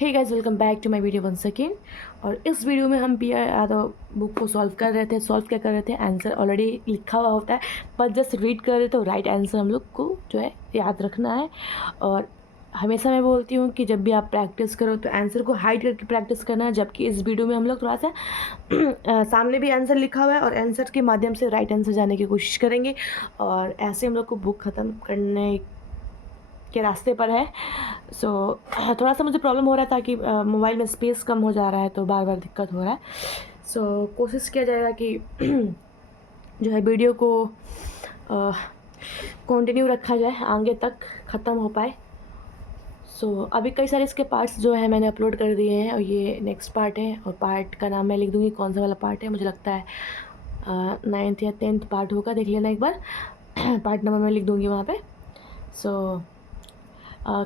Hey guys, welcome back to my video one second. और इस video में हम पी यादव बुक को सॉल्व कर रहे थे। सॉल्व क्या कर रहे थे, आंसर ऑलरेडी लिखा हुआ होता है, पर जस्ट रीड कर रहे तो राइट आंसर हम लोग को जो है याद रखना है। और हमेशा मैं बोलती हूँ कि जब भी आप प्रैक्टिस करो तो आंसर को हाइड करके प्रैक्टिस करना है, जबकि इस वीडियो में हम लोग थोड़ा सा सामने भी आंसर लिखा हुआ है और आंसर के माध्यम से राइट आंसर जाने की कोशिश करेंगे। और ऐसे हम लोग को बुक ख़त्म करने के रास्ते पर है। थोड़ा सा मुझे प्रॉब्लम हो रहा था कि मोबाइल में स्पेस कम हो जा रहा है, तो बार बार दिक्कत हो रहा है। कोशिश किया जाएगा कि जो है वीडियो को कंटिन्यू रखा जाए, आगे तक ख़त्म हो पाए। अभी कई सारे इसके पार्ट्स जो है मैंने अपलोड कर दिए हैं, और ये नेक्स्ट पार्ट है। और पार्ट का नाम मैं लिख दूँगी कौन सा वाला पार्ट है। मुझे लगता है 9th या 10th पार्ट होगा, देख लेना एक बार। पार्ट नंबर मैं लिख दूँगी वहाँ पे।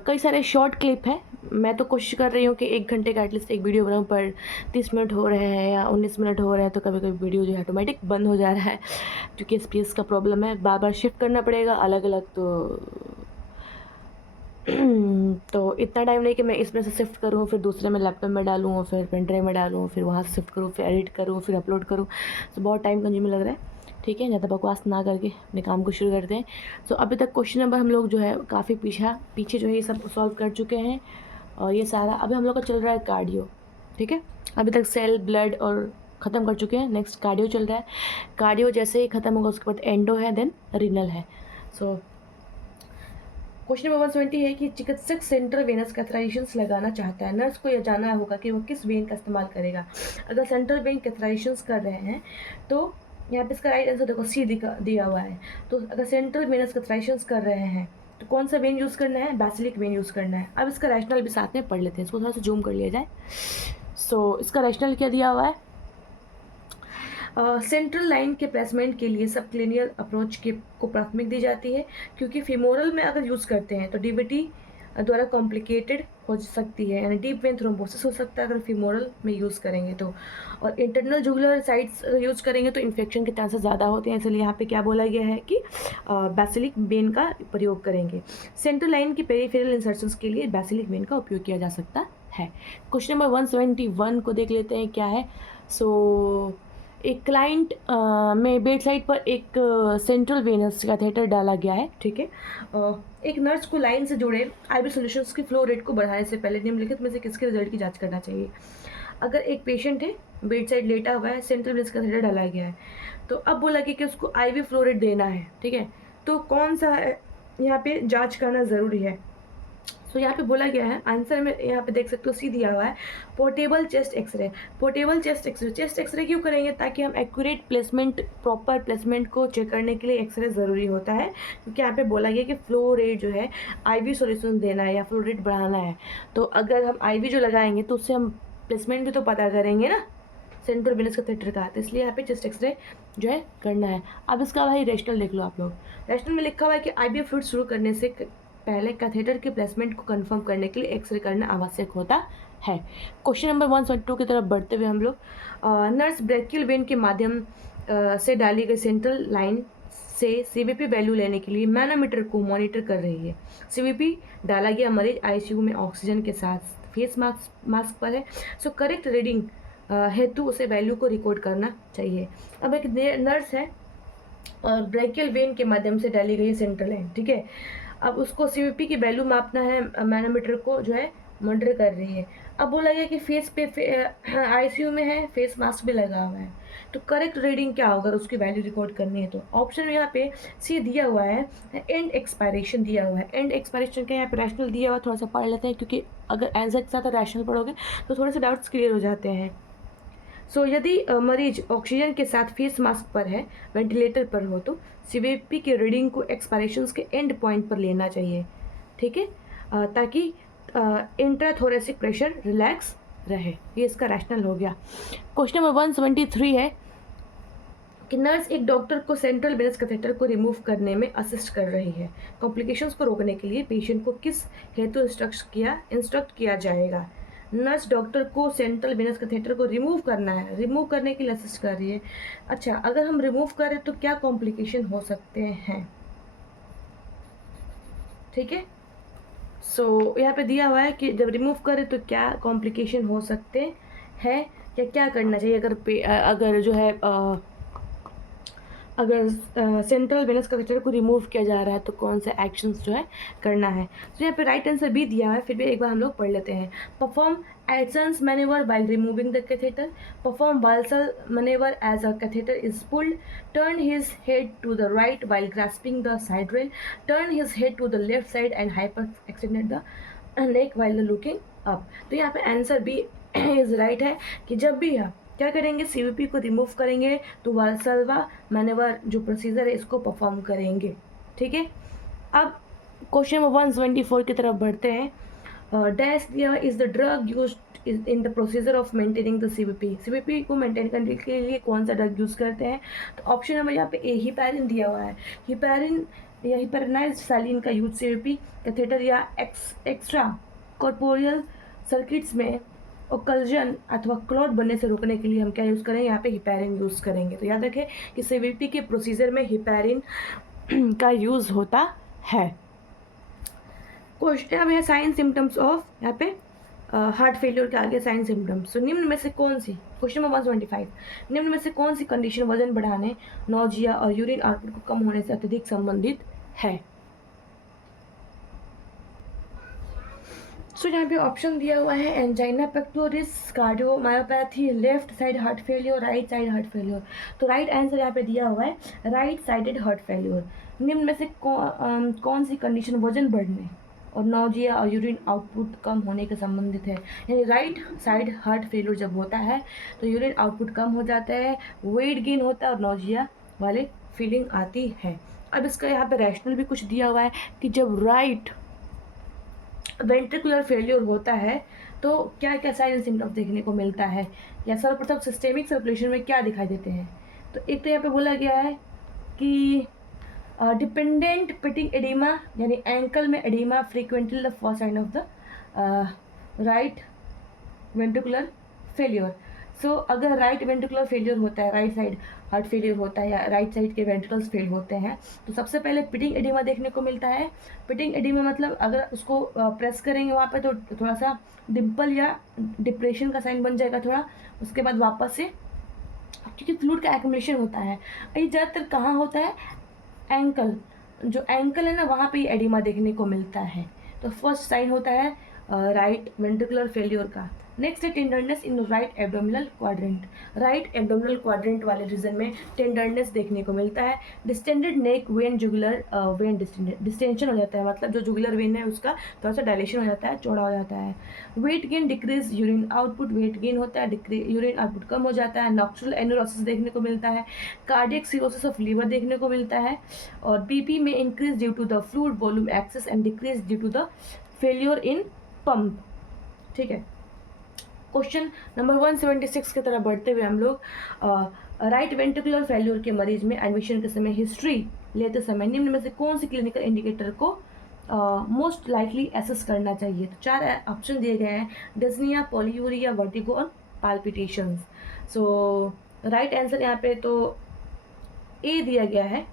कई सारे शॉर्ट क्लिप हैं। मैं तो कोशिश कर रही हूँ कि 1 घंटे का एटलीस्ट एक वीडियो बनाऊँ, पर 30 मिनट हो रहे हैं या 19 मिनट हो रहे हैं तो कभी कभी वीडियो जो है ऑटोमेटिक बंद हो जा रहा है, क्योंकि स्पेस का प्रॉब्लम है। बार बार शिफ्ट करना पड़ेगा अलग अलग, तो इतना टाइम नहीं कि मैं इसमें से शिफ्ट करूँ, फिर दूसरे में लैपटॉप में डालूँ, और फिर पेन ड्राइव में डालूँ, फिर वहाँ से शिफ्ट करूँ, फिर एडिट करूँ, फिर अपलोड करूँ। तो बहुत टाइम कंज्यूमिंग लग रहा है। ठीक है, ज़्यादा बकवास ना करके अपने काम को शुरू करते हैं। अभी तक क्वेश्चन नंबर हम लोग जो है काफ़ी पीछे जो है ये सब सॉल्व कर चुके हैं। और ये सारा अभी हम लोग का चल रहा है कार्डियो। ठीक है, अभी तक सेल, ब्लड और ख़त्म कर चुके हैं। नेक्स्ट कार्डियो चल रहा है। कार्डियो जैसे ही ख़त्म होगा उसके बाद एंडो है, देन रीनल है। क्वेश्चन नंबर 170 है कि चिकित्सक सेंट्रल वेनस कैथराइशंस लगाना चाहता है। नर्स को यह जानना होगा कि वो किस वेन का इस्तेमाल करेगा। अगर सेंट्रल वेन कैथराइशंस कर रहे हैं तो यहाँ पे इसका राइट आंसर देखो सी दिया हुआ है। तो अगर सेंट्रल वेनस कैथराइशंस कर रहे हैं तो कौन सा वेन यूज़ करना है, बेसिलिक वेन यूज़ करना है। अब इसका रैशनल भी साथ में पढ़ लेते हैं, इसको थोड़ा सा जूम कर लिया जाए। इसका रैशनल क्या दिया हुआ है। सेंट्रल लाइन के प्लेसमेंट के लिए सब क्लिनियल अप्रोच को प्राथमिक दी जाती है, क्योंकि फिमोरल में अगर यूज़ करते हैं तो डीवीटी द्वारा कॉम्प्लिकेटेड हो सकती है, यानी डीप वेन थ्रोम्बोसिस हो सकता है अगर फिमोरल में यूज़ करेंगे तो। और इंटरनल जुगुलर साइट्स यूज़ करेंगे तो इन्फेक्शन के चांसेस ज़्यादा होते हैं, इसलिए यहाँ पे क्या बोला गया है कि बेसिलिक वेन का प्रयोग करेंगे। सेंट्रल लाइन की पेरिफेरल इंसर्शंस के लिए बेसिलिक वेन का उपयोग किया जा सकता है। क्वेश्चन नंबर 171 को देख लेते हैं क्या है। एक क्लाइंट में बेड साइड पर एक सेंट्रल वेनस कैथेटर डाला गया है। ठीक है, एक नर्स को लाइन से जुड़े आईवी सॉल्यूशंस की फ्लो रेट को बढ़ाने से पहले निम्नलिखित में से किसके रिजल्ट की जांच करना चाहिए। अगर एक पेशेंट है, बेड साइड लेटा हुआ है, सेंट्रल वेनस कैथेटर डाला गया है, तो अब बोला गया कि उसको आईवी फ्लो रेट देना है। ठीक है, तो कौन सा यहाँ पे जाँच करना ज़रूरी है। यहाँ पे बोला गया है, आंसर में यहाँ पे देख सकते हो सी दिया हुआ है, portable chest xray. Portable chest xray क्यों करेंगे, ताकि हम एक्यूरेट प्लेसमेंट, प्रॉपर प्लेसमेंट को चेक करने के लिए एक्सरे ज़रूरी होता है, क्योंकि यहाँ पे बोला गया कि फ्लो रेट जो है आईवी सॉल्यूशन देना है या फ्लो रेट बढ़ाना है। तो अगर हम आईवी जो लगाएंगे तो उससे हम प्लेसमेंट भी तो पता करेंगे ना सेंट्रल वेनस कैथेटर का, तो इसलिए यहाँ पे चेस्ट एक्सरे जो है करना है। अब इसका भाई रेशनल देख लो आप लोग। रेशनल में लिखा हुआ है कि आईवीएफ फ्लूइड शुरू करने से पहले कैथेटर के प्लेसमेंट को कंफर्म करने के लिए एक्सरे करना आवश्यक होता है। क्वेश्चन नंबर 172 की तरफ बढ़ते हुए हम लोग, नर्स ब्रेकियल वेन के माध्यम से डाली गई सेंट्रल लाइन से सीवीपी वैल्यू लेने के लिए मैनोमीटर को मॉनिटर कर रही है। सीवीपी डाला गया मरीज आईसीयू में ऑक्सीजन के साथ फेस मास्क पर है। करेक्ट रीडिंग हेतु उसे वैल्यू को रिकॉर्ड करना चाहिए। अब एक नर्स है और ब्रेकियल वेन के माध्यम से डाली गई सेंट्रल लाइन। ठीक है, अब उसको सीवीपी की वैल्यू मापना है, मैनोमीटर को जो है मॉनिटर कर रही है। अब बोला गया कि फेस पे आईसीयू में है, फेस मास्क भी लगा हुआ है, तो करेक्ट रीडिंग क्या होगा, उसकी वैल्यू रिकॉर्ड करनी है। तो ऑप्शन में यहाँ पे सी दिया हुआ है, एंड एक्सपायरेशन दिया हुआ है। एंड एक्सपायरेशन का यहाँ पे रैशनल दिया हुआ है, थोड़ा सा पढ़ लेते हैं, क्योंकि अगर आंसर के साथ रैशनल पढ़ोगे तो थोड़े से डाउट्स क्लियर हो जाते हैं। यदि मरीज ऑक्सीजन के साथ फेस मास्क पर है, वेंटिलेटर पर हो, तो सीवीपी की रीडिंग को एक्सपायरेशंस के एंड पॉइंट पर लेना चाहिए। ठीक है, ताकि इंट्राथोरेसिक प्रेशर रिलैक्स रहे। ये इसका रैशनल हो गया। क्वेश्चन नंबर 173 है कि नर्स एक डॉक्टर को सेंट्रल वेनस कैथेटर को रिमूव करने में असिस्ट कर रही है। कॉम्प्लिकेशंस को रोकने के लिए पेशेंट को किस हेतु इंस्ट्रक्ट किया जाएगा। नर्स डॉक्टर को सेंट्रल वेनस कैथेटर को रिमूव करना है, रिमूव करने के लिए असिस्ट कर रही है। अच्छा, अगर हम रिमूव करें तो क्या कॉम्प्लिकेशन हो सकते हैं। ठीक है, सो यहाँ पे दिया हुआ है कि जब रिमूव करें तो क्या कॉम्प्लिकेशन हो सकते हैं या क्या करना चाहिए अगर जो है अगर सेंट्रल वेनस कैथेटर को रिमूव किया जा रहा है तो कौन से एक्शंस जो है करना है। तो यहाँ पे राइट आंसर भी दिया है, फिर भी एक बार हम लोग पढ़ लेते हैं। Perform Adson's maneuver while removing the catheter. Perform Balsall maneuver as a catheter is pulled. Turn his head to the right while grasping the side rail. Turn his head to the left side and hyperextend the neck while looking up. तो यहाँ पे answer भी is right है कि जब भी आप क्या करेंगे, सीवीपी को रिमूव करेंगे तो वाल्सल्वा मैनेवर जो प्रोसीजर है इसको परफॉर्म करेंगे। ठीक है, अब क्वेश्चन नंबर 174 की तरफ बढ़ते हैं। डैश दिया is the drug use in the procedure of maintaining the CVP. CVP को मेंटेन करने के लिए कौन सा ड्रग यूज़ करते हैं? तो ऑप्शन नंबर यहाँ पे ए हिपैरिन दिया हुआ है। हिपैरिन या हिपैरिनाइज्ड सैलिन का यूज सीवीपी कैथेटर या एक्स्ट्रा कॉर्पोरियल सर्किट्स में ओकल्जन अथवा क्लॉट बनने से रोकने के लिए हम क्या यूज़ करेंगे? यहाँ पे हिपैरिन यूज़ करेंगे। तो याद रखें कि सीवीपी के प्रोसीजर में हिपैरिन का यूज़ होता है। क्वेश्चन अब है साइन सिम्टम्स ऑफ, यहाँ पे हार्ट फेलियर के आगे साइन सिम्टम्स। तो निम्न में से कौन सी, क्वेश्चन नंबर 125, निम्न में से कौन सी कंडीशन वजन बढ़ाने, नौजिया और यूरिन आउटपुट को कम होने से अत्यधिक संबंधित है? सो यहाँ पे ऑप्शन दिया हुआ है angina pectoris, cardiomyopathy, left side heart failure, right side heart failure. तो राइट आंसर यहाँ पे दिया हुआ है राइट साइडेड हार्ट फेलियर। निम्न में से कौन सी कंडीशन वजन बढ़ने और नौजिया और यूरिन आउटपुट कम होने के संबंधित है? यानी राइट साइड हार्ट फेलियर जब होता है तो यूरिन आउटपुट कम हो जाता है, वेट गेन होता है और नौजिया वाले फीलिंग आती है। अब इसका यहाँ पे रैशनल भी कुछ दिया हुआ है कि जब राइट वेंट्रिकुलर फेलियर होता है तो क्या क्या साइन एंड सिम्टम्स देखने को मिलता है, या सर्वप्रथम सिस्टेमिक सर्कुलेशन में क्या दिखाई देते हैं? तो एक तो यहाँ पे बोला गया है कि डिपेंडेंट पिटिंग एडिमा, यानी एंकल में edema frequently the first sign of the right ventricular failure. So अगर राइट वेंट्रिकुलर फेलियर होता है, राइट साइड हार्ट फेलियर होता है या राइट साइड के वेंट्रिकल्स फेल होते हैं तो सबसे पहले पिटिंग एडिमा देखने को मिलता है। पिटिंग एडिमा मतलब अगर उसको प्रेस करेंगे वहाँ पे तो थोड़ा सा डिम्पल या डिप्रेशन का साइन बन जाएगा थोड़ा, उसके बाद वापस से, क्योंकि फ्लूइड का एक्युमुलेशन होता है। ये ज़्यादातर कहाँ होता है? एंकल, जो एंकल है ना वहाँ पे एडिमा देखने को मिलता है। तो फर्स्ट साइन होता है राइट वेंट्रिकुलर फेलियर का। नेक्स्ट है tenderness in right abdominal quadrant. Right abdominal quadrant वाले रीजन में टेंडरनेस देखने को मिलता है। Distended neck when jugular vein distension हो जाता है, मतलब जो जुगुलर वेन है उसका थोड़ा सा डायलेशन हो जाता है, चौड़ा हो जाता है। Weight gain decrease urine output, weight gain होता है, यूरिन आउटपुट कम हो जाता है। नॉक्चुरल एनोरोसिस देखने को मिलता है। कार्डियक सिरोसिस ऑफ लीवर देखने को मिलता है। और बीपी में increase due to the fluid volume excess and decrease due to the failure in pump. ठीक है, क्वेश्चन नंबर 176 की तरफ बढ़ते हुए हम लोग राइट वेंट्रिकुलर फेल्योर के मरीज में एडमिशन के समय हिस्ट्री लेते समय निम्न में से कौन सी क्लिनिकल इंडिकेटर को मोस्ट लाइकली एसेस करना चाहिए? तो 4 ऑप्शन दिए गए हैं, डिस्निया, पॉलीयूरिया, वर्टिगो और पाल्पिटेशंस। सो राइट आंसर यहाँ पे तो ए दिया गया है।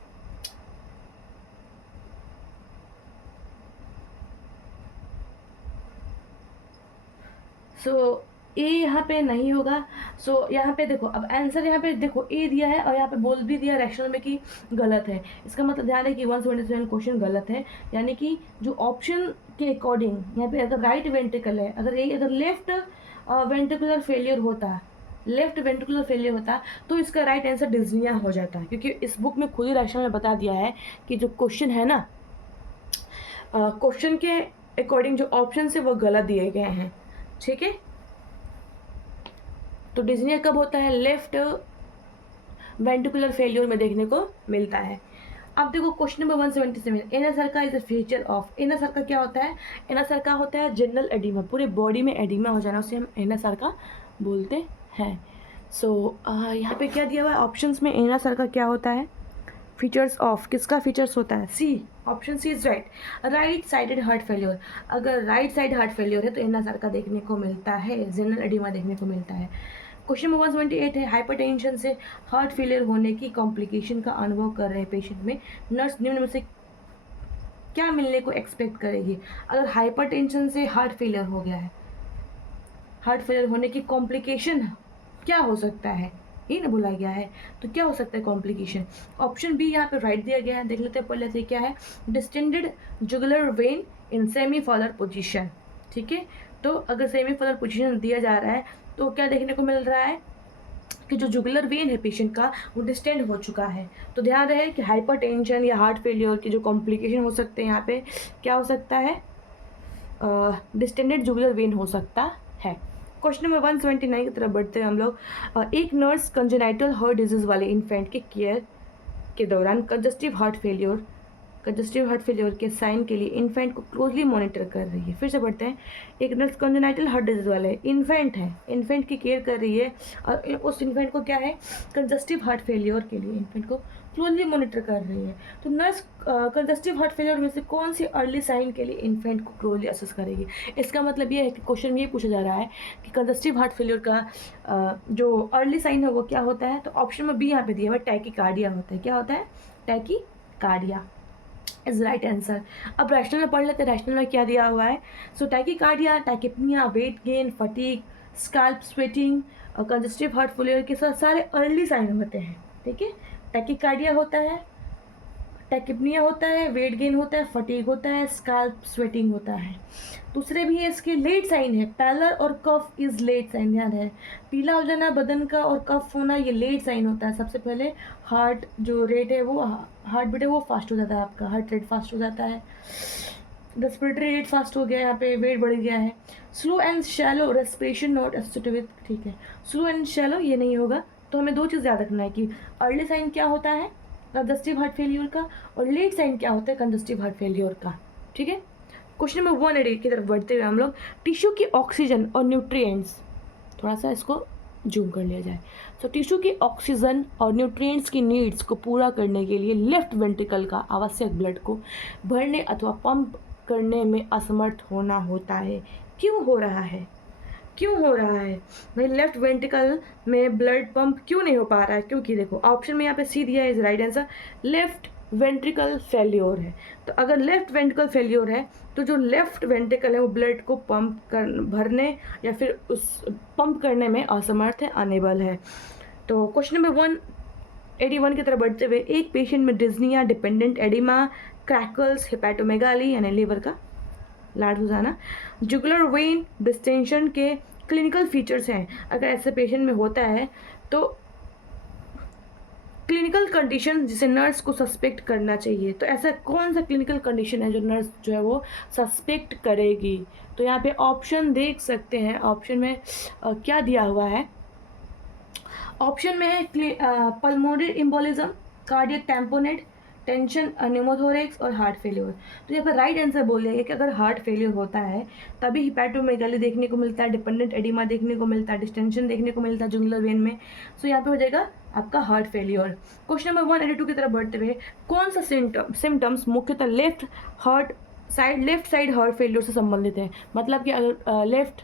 सो ए यहाँ पे नहीं होगा। सो यहाँ पे देखो, अब आंसर यहाँ पे देखो ए दिया है और यहाँ पे बोल भी दिया रैशनल में कि गलत है। इसका मतलब ध्यान है कि 177 क्वेश्चन गलत है, यानी कि जो ऑप्शन के अकॉर्डिंग यहाँ पे अगर राइट वेंट्रिकल है, अगर लेफ्ट वेंट्रिकुलर फेलियर होता तो इसका राइट आंसर डिस्निया हो जाता है, क्योंकि इस बुक में खुद ही रैशनल में बता दिया है कि जो क्वेश्चन है ना, क्वेश्चन के अकॉर्डिंग जो ऑप्शन है वो गलत दिए गए हैं। ठीक है, तो डिस्निया कब होता है? लेफ्ट वेंट्रिकुलर फेलियर में देखने को मिलता है। अब देखो question number 177, anasarca is a feature of. Anasarca क्या होता है? इनर सर्का होता है जनरल एडिमा, पूरे बॉडी में एडिमा हो जाना, उसे हम इनर सर्का बोलते हैं। सो यहाँ पे क्या दिया हुआ है ऑप्शंस में? इनर सर्का क्या होता है? फीचर्स ऑफ, किसका फीचर्स होता है? C, option C is right sided heart failure. अगर राइट साइड हार्ट फेलियर है तो इनर सर्का देखने को मिलता है, जनरल एडिमा देखने को मिलता है। क्वेश्चन नंबर 178 है, हाइपरटेंशन से हार्ट फेलियर होने की कॉम्प्लिकेशन का अनुभव कर रहे पेशेंट में नर्स निम्न में से क्या मिलने को एक्सपेक्ट करेगी अगर हाइपरटेंशन से हार्ट फेलियर हो गया है? हार्ट फेलियर होने की कॉम्प्लिकेशन क्या हो सकता है, ये ना बोला गया है। तो क्या हो सकता है कॉम्प्लिकेशन? ऑप्शन बी यहाँ पे राइट दिया गया है, देख लेते हैं पहले से क्या है। Distended jugular vein in semi Fowler position, ठीक है। तो अगर सेमी फॉलर पोजिशन दिया जा रहा है तो क्या देखने को मिल रहा है कि जो जुगुलर वेन है पेशेंट का वो डिस्टेंड हो चुका है। तो ध्यान रहे कि हाइपरटेंशन या हार्ट फेलियर की जो कॉम्प्लिकेशन हो सकते हैं यहाँ पे क्या हो सकता है, डिस्टेंडेड जुगुलर वेन हो सकता है। क्वेश्चन नंबर 179 की तरफ बढ़ते हैं हम लोग। एक नर्स कंजेनाइटल हार्ट डिजीज वाले इन्फेंट के केयर के दौरान कंजस्टिव हार्ट फेलियर के साइन के लिए इन्फेंट को क्लोजली मॉनिटर कर रही है। फिर से बढ़ते हैं। एक नर्स कंजेनाइटल हार्ट डिजीज वाले इन्फेंट है, इन्फेंट की केयर कर रही है और उस इन्फेंट को क्या है, कंजस्टिव हार्ट फेलियर के लिए इन्फेंट को क्लोजली मॉनिटर कर रही है। तो नर्स कंजस्टिव हार्ट फेलियर में से कौन सी अर्ली साइन के लिए इन्फेंट को क्लोजली असेस करेगी? इसका मतलब ये है कि क्वेश्चन में ये पूछा जा रहा है कि कंजस्टिव हार्ट फेलियर का जो अर्ली साइन है वो क्या होता है। तो ऑप्शन में बी यहाँ पे दिया हुआ टैकीकार्डिया होता है। क्या होता है? Tachycardia is right answer. अब रैशनल में पढ़ लेते हैं, रैशनल में क्या दिया हुआ है। So tachycardia, tachypnea, weight gain, fatigue, scalp sweating और कंजस्टिव हार्ट फेलियर के सारे अर्ली साइन होते हैं, ठीक है। टैकीकार्डिया होता है, टैकिपनिया होता है, वेट गेन होता है, फटीग होता है, स्कैल्प स्वेटिंग होता है। दूसरे भी है इसके लेट साइन है, पैलर और कफ इज लेट साइन। ध्यान है, पीला हो जाना बदन का और कफ होना ये लेट साइन होता है। सबसे पहले हार्ट जो रेट है वो हार्ट बीट है वो फास्ट हो जाता है, आपका हार्ट रेट फास्ट हो जाता है, रेस्पिरेटरी रेट फास्ट हो गया, यहाँ पे वेट बढ़ गया है। Slow and shallow respiration not associated with, ठीक है, स्लो एंड शैलो ये नहीं होगा। तो हमें दो चीज़ याद रखना है कि अर्ली साइन क्या होता है कंजस्टिव हार्ट फेलियर का और लेट साइन क्या होता है कंजस्टिव हार्ट फेलियर का, ठीक है। क्वेश्चन नंबर 180 की तरफ बढ़ते हुए हम लोग टिश्यू की ऑक्सीजन और न्यूट्रिएंट्स, थोड़ा सा इसको जूम कर लिया जाए। तो टिश्यू की ऑक्सीजन और न्यूट्रिएंट्स की नीड्स को पूरा करने के लिए लेफ्ट वेंट्रिकल का आवश्यक ब्लड को भरने अथवा पंप करने में असमर्थ होना होता है। क्यों हो रहा है? क्यों हो रहा है भाई? लेफ्ट वेंट्रिकल में ब्लड पंप क्यों नहीं हो पा रहा है? क्योंकि देखो ऑप्शन में यहाँ पे सी दिया है, is right answer. Left ventricle failure है। तो अगर लेफ्ट वेंट्रिकल फेल्योर है तो जो लेफ्ट वेंट्रिकल है वो ब्लड को पंप कर भरने या फिर उस पंप करने में असमर्थ है, अनेबल है। तो क्वेश्चन नंबर 181 की तरफ बढ़ते हुए, एक पेशेंट में डिज्निया, डिपेंडेंट एडिमा, क्रैकल्स, हेपेटोमेगाली यानी लीवर का लाड हो जाना, जुगुलर वेन डिस्टेंशन के क्लिनिकल फीचर्स हैं। अगर ऐसे पेशेंट में होता है तो क्लिनिकल कंडीशन जिसे नर्स को सस्पेक्ट करना चाहिए। तो ऐसा कौन सा क्लिनिकल कंडीशन है जो नर्स जो है वो सस्पेक्ट करेगी? तो यहाँ पे ऑप्शन देख सकते हैं, ऑप्शन में क्या दिया हुआ है। ऑप्शन में है pulmonary embolism, cardiac tamponade, tension, pneumothorax और हार्ट फेलियर। तो यहाँ पर राइट आंसर बोल दिया कि अगर हार्ट फेलियर होता है तभी हिपैटोमेगाली देखने को मिलता है, डिपेंडेंट एडिमा देखने को मिलता है, डिस्टेंशन देखने को मिलता है जुगुलर वेन में। सो यहाँ पे हो जाएगा आपका हार्ट फेलियर। क्वेश्चन नंबर 182 की तरफ बढ़ते हुए, कौन सा सिम्टम्स मुख्यतः लेफ्ट साइड हार्ट फेलियर से संबंधित है? मतलब कि अगर लेफ्ट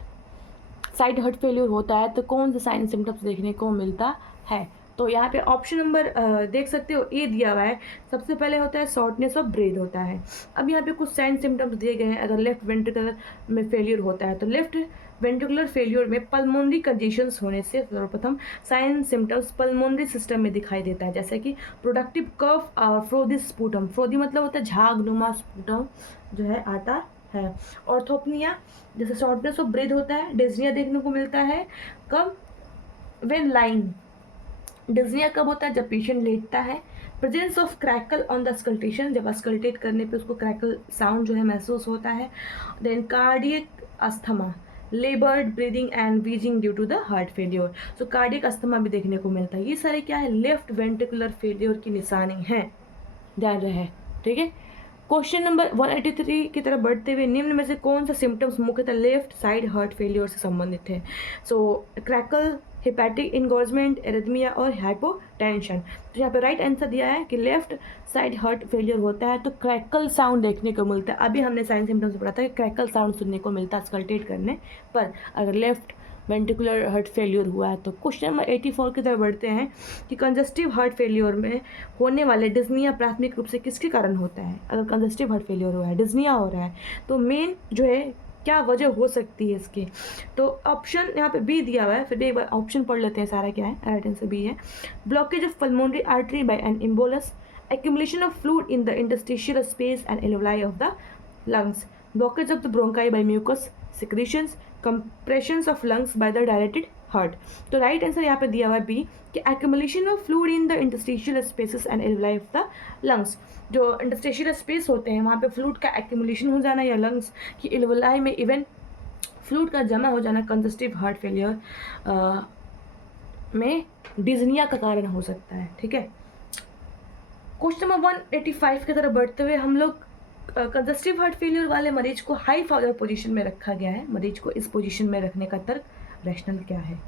साइड हार्ट फेलियर होता है तो कौन से साइन सिम्टम्स देखने को मिलता है? तो यहाँ पे ऑप्शन नंबर देख सकते हो ए दिया हुआ है। सबसे पहले होता है शॉर्टनेस ऑफ ब्रेथ होता है। अब यहाँ पे कुछ साइन सिम्टम्स दिए गए हैं अगर लेफ्ट वेंट्रिकल में फेलियर होता है। तो लेफ्ट वेंट्रिकुलर फेलियर में पल्मोनरी कंजेशंस होने से सर्वप्रथम साइन सिम्टम्स पल्मोनरी सिस्टम में दिखाई देता है, जैसे कि प्रोडक्टिव कफ और फ्रोदी स्पूटम, फ्रोदी मतलब होता है झाग नुमा, स्पूटम जो है आता है। ऑर्थोपनिया जैसे शॉर्टनेस ऑफ ब्रेथ होता है। डिज्निया देखने को मिलता है कब? When lying. डिज्निया कब होता है? जब पेशेंट लेटता है। Presence of crackle on the auscultation, जब स्कल्टेट करने पे उसको क्रैकल साउंड जो है महसूस होता है। Then cardiac asthma, laboured breathing and wheezing due to the heart failure. So cardiac asthma भी देखने को मिलता है। ये सारे क्या है? लेफ्ट वेंट्रिकुलर फेलियर की निशानी है, ध्यान रहे, ठीक है। क्वेश्चन नंबर 183 की तरफ बढ़ते हुए, निम्न में से कौन सा सिम्टम्स मुख्यतः लेफ्ट साइड हार्ट फेलियर से संबंधित है? सो क्रैकल, हेपेटिक इनगॉर्जमेंट, एरिथमिया और हाइपोटेंशन। तो यहाँ पे राइट आंसर दिया है कि लेफ्ट साइड हार्ट फेलियर होता है तो क्रैकल साउंड देखने को मिलता है। अभी हमने साइन सिम्टम्स पढ़ा था कि क्रैकल साउंड सुनने को मिलता है स्कल्टेट करने पर अगर लेफ्ट वेंट्रिकुलर हार्ट फेल्योर हुआ है। तो क्वेश्चन नंबर 84 की तरफ बढ़ते हैं कि कंजस्टिव हार्ट फेल्योर में होने वाले डिस्निया प्राथमिक रूप से किसके कारण होता है। अगर कंजस्टिव हार्ट फेल्योर हुआ है, डिस्निया हो रहा है, तो मेन जो है क्या वजह हो सकती है इसकी। तो ऑप्शन यहाँ पे बी दिया हुआ है, फिर भी एक बार ऑप्शन पढ़ लेते हैं सारा क्या है। राइट आंसर बी है। Blockage of pulmonary artery by an embolus, accumulation of fluid in the interstitial space and alveoli of the lungs, blockage of the bronchi by mucus secretions, compressions of lungs by the dilated heart। तो right answer यहाँ पे दिया हुआ है B कि accumulation of fluid in the interstitial spaces and alveoli of the lungs। जो interstitial space होते हैं वहाँ पे फ्लूड का accumulation हो जाना या लंग्स की एल्वेलाई में इवन फ्लूड का जमा हो जाना कंजस्टिव हार्ट फेलियर में डिज्निया का कारण हो सकता है। ठीक है, क्वेश्चन नंबर 185 की तरफ बढ़ते हुए हम लोग कंजस्टिव हार्ट फेलियर वाले मरीज को हाई फाउलर पोजीशन में रखा गया है। मरीज को इस पोजीशन में रखने का तर्क रैशनल क्या है।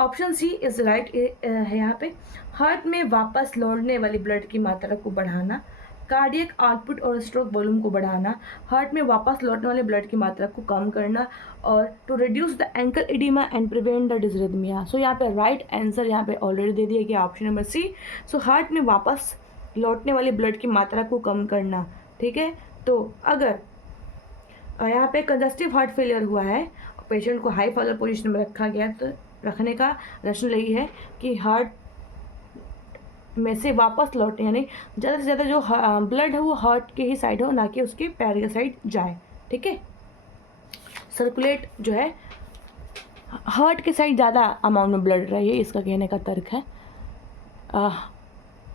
ऑप्शन सी इज राइट है यहाँ पे। हार्ट में वापस लौटने वाली ब्लड की मात्रा को बढ़ाना, कार्डियक आउटपुट और स्ट्रोक वॉल्यूम को बढ़ाना, हार्ट में वापस लौटने वाले ब्लड की मात्रा को कम करना, और to reduce the ankle edema and prevent the dysrhythmia. So यहाँ पे राइट आंसर यहाँ पे ऑलरेडी दे दिया गया option number C. So heart में वापस लौटने वाली ब्लड की मात्रा को कम करना। ठीक है, तो अगर यहाँ पे कंजस्टिव हार्ट फेलियर हुआ है, पेशेंट को हाई फाउलर पोजीशन में रखा गया, तो रखने का रैशनल यही है कि हार्ट में से वापस लौटे, यानी ज़्यादा से ज़्यादा जो ब्लड है वो हार्ट के ही साइड हो, ना कि उसके पैर के साइड जाए। ठीक है, सर्कुलेट जो है हार्ट के साइड ज़्यादा अमाउंट में ब्लड रहे, इसका कहने का तर्क है।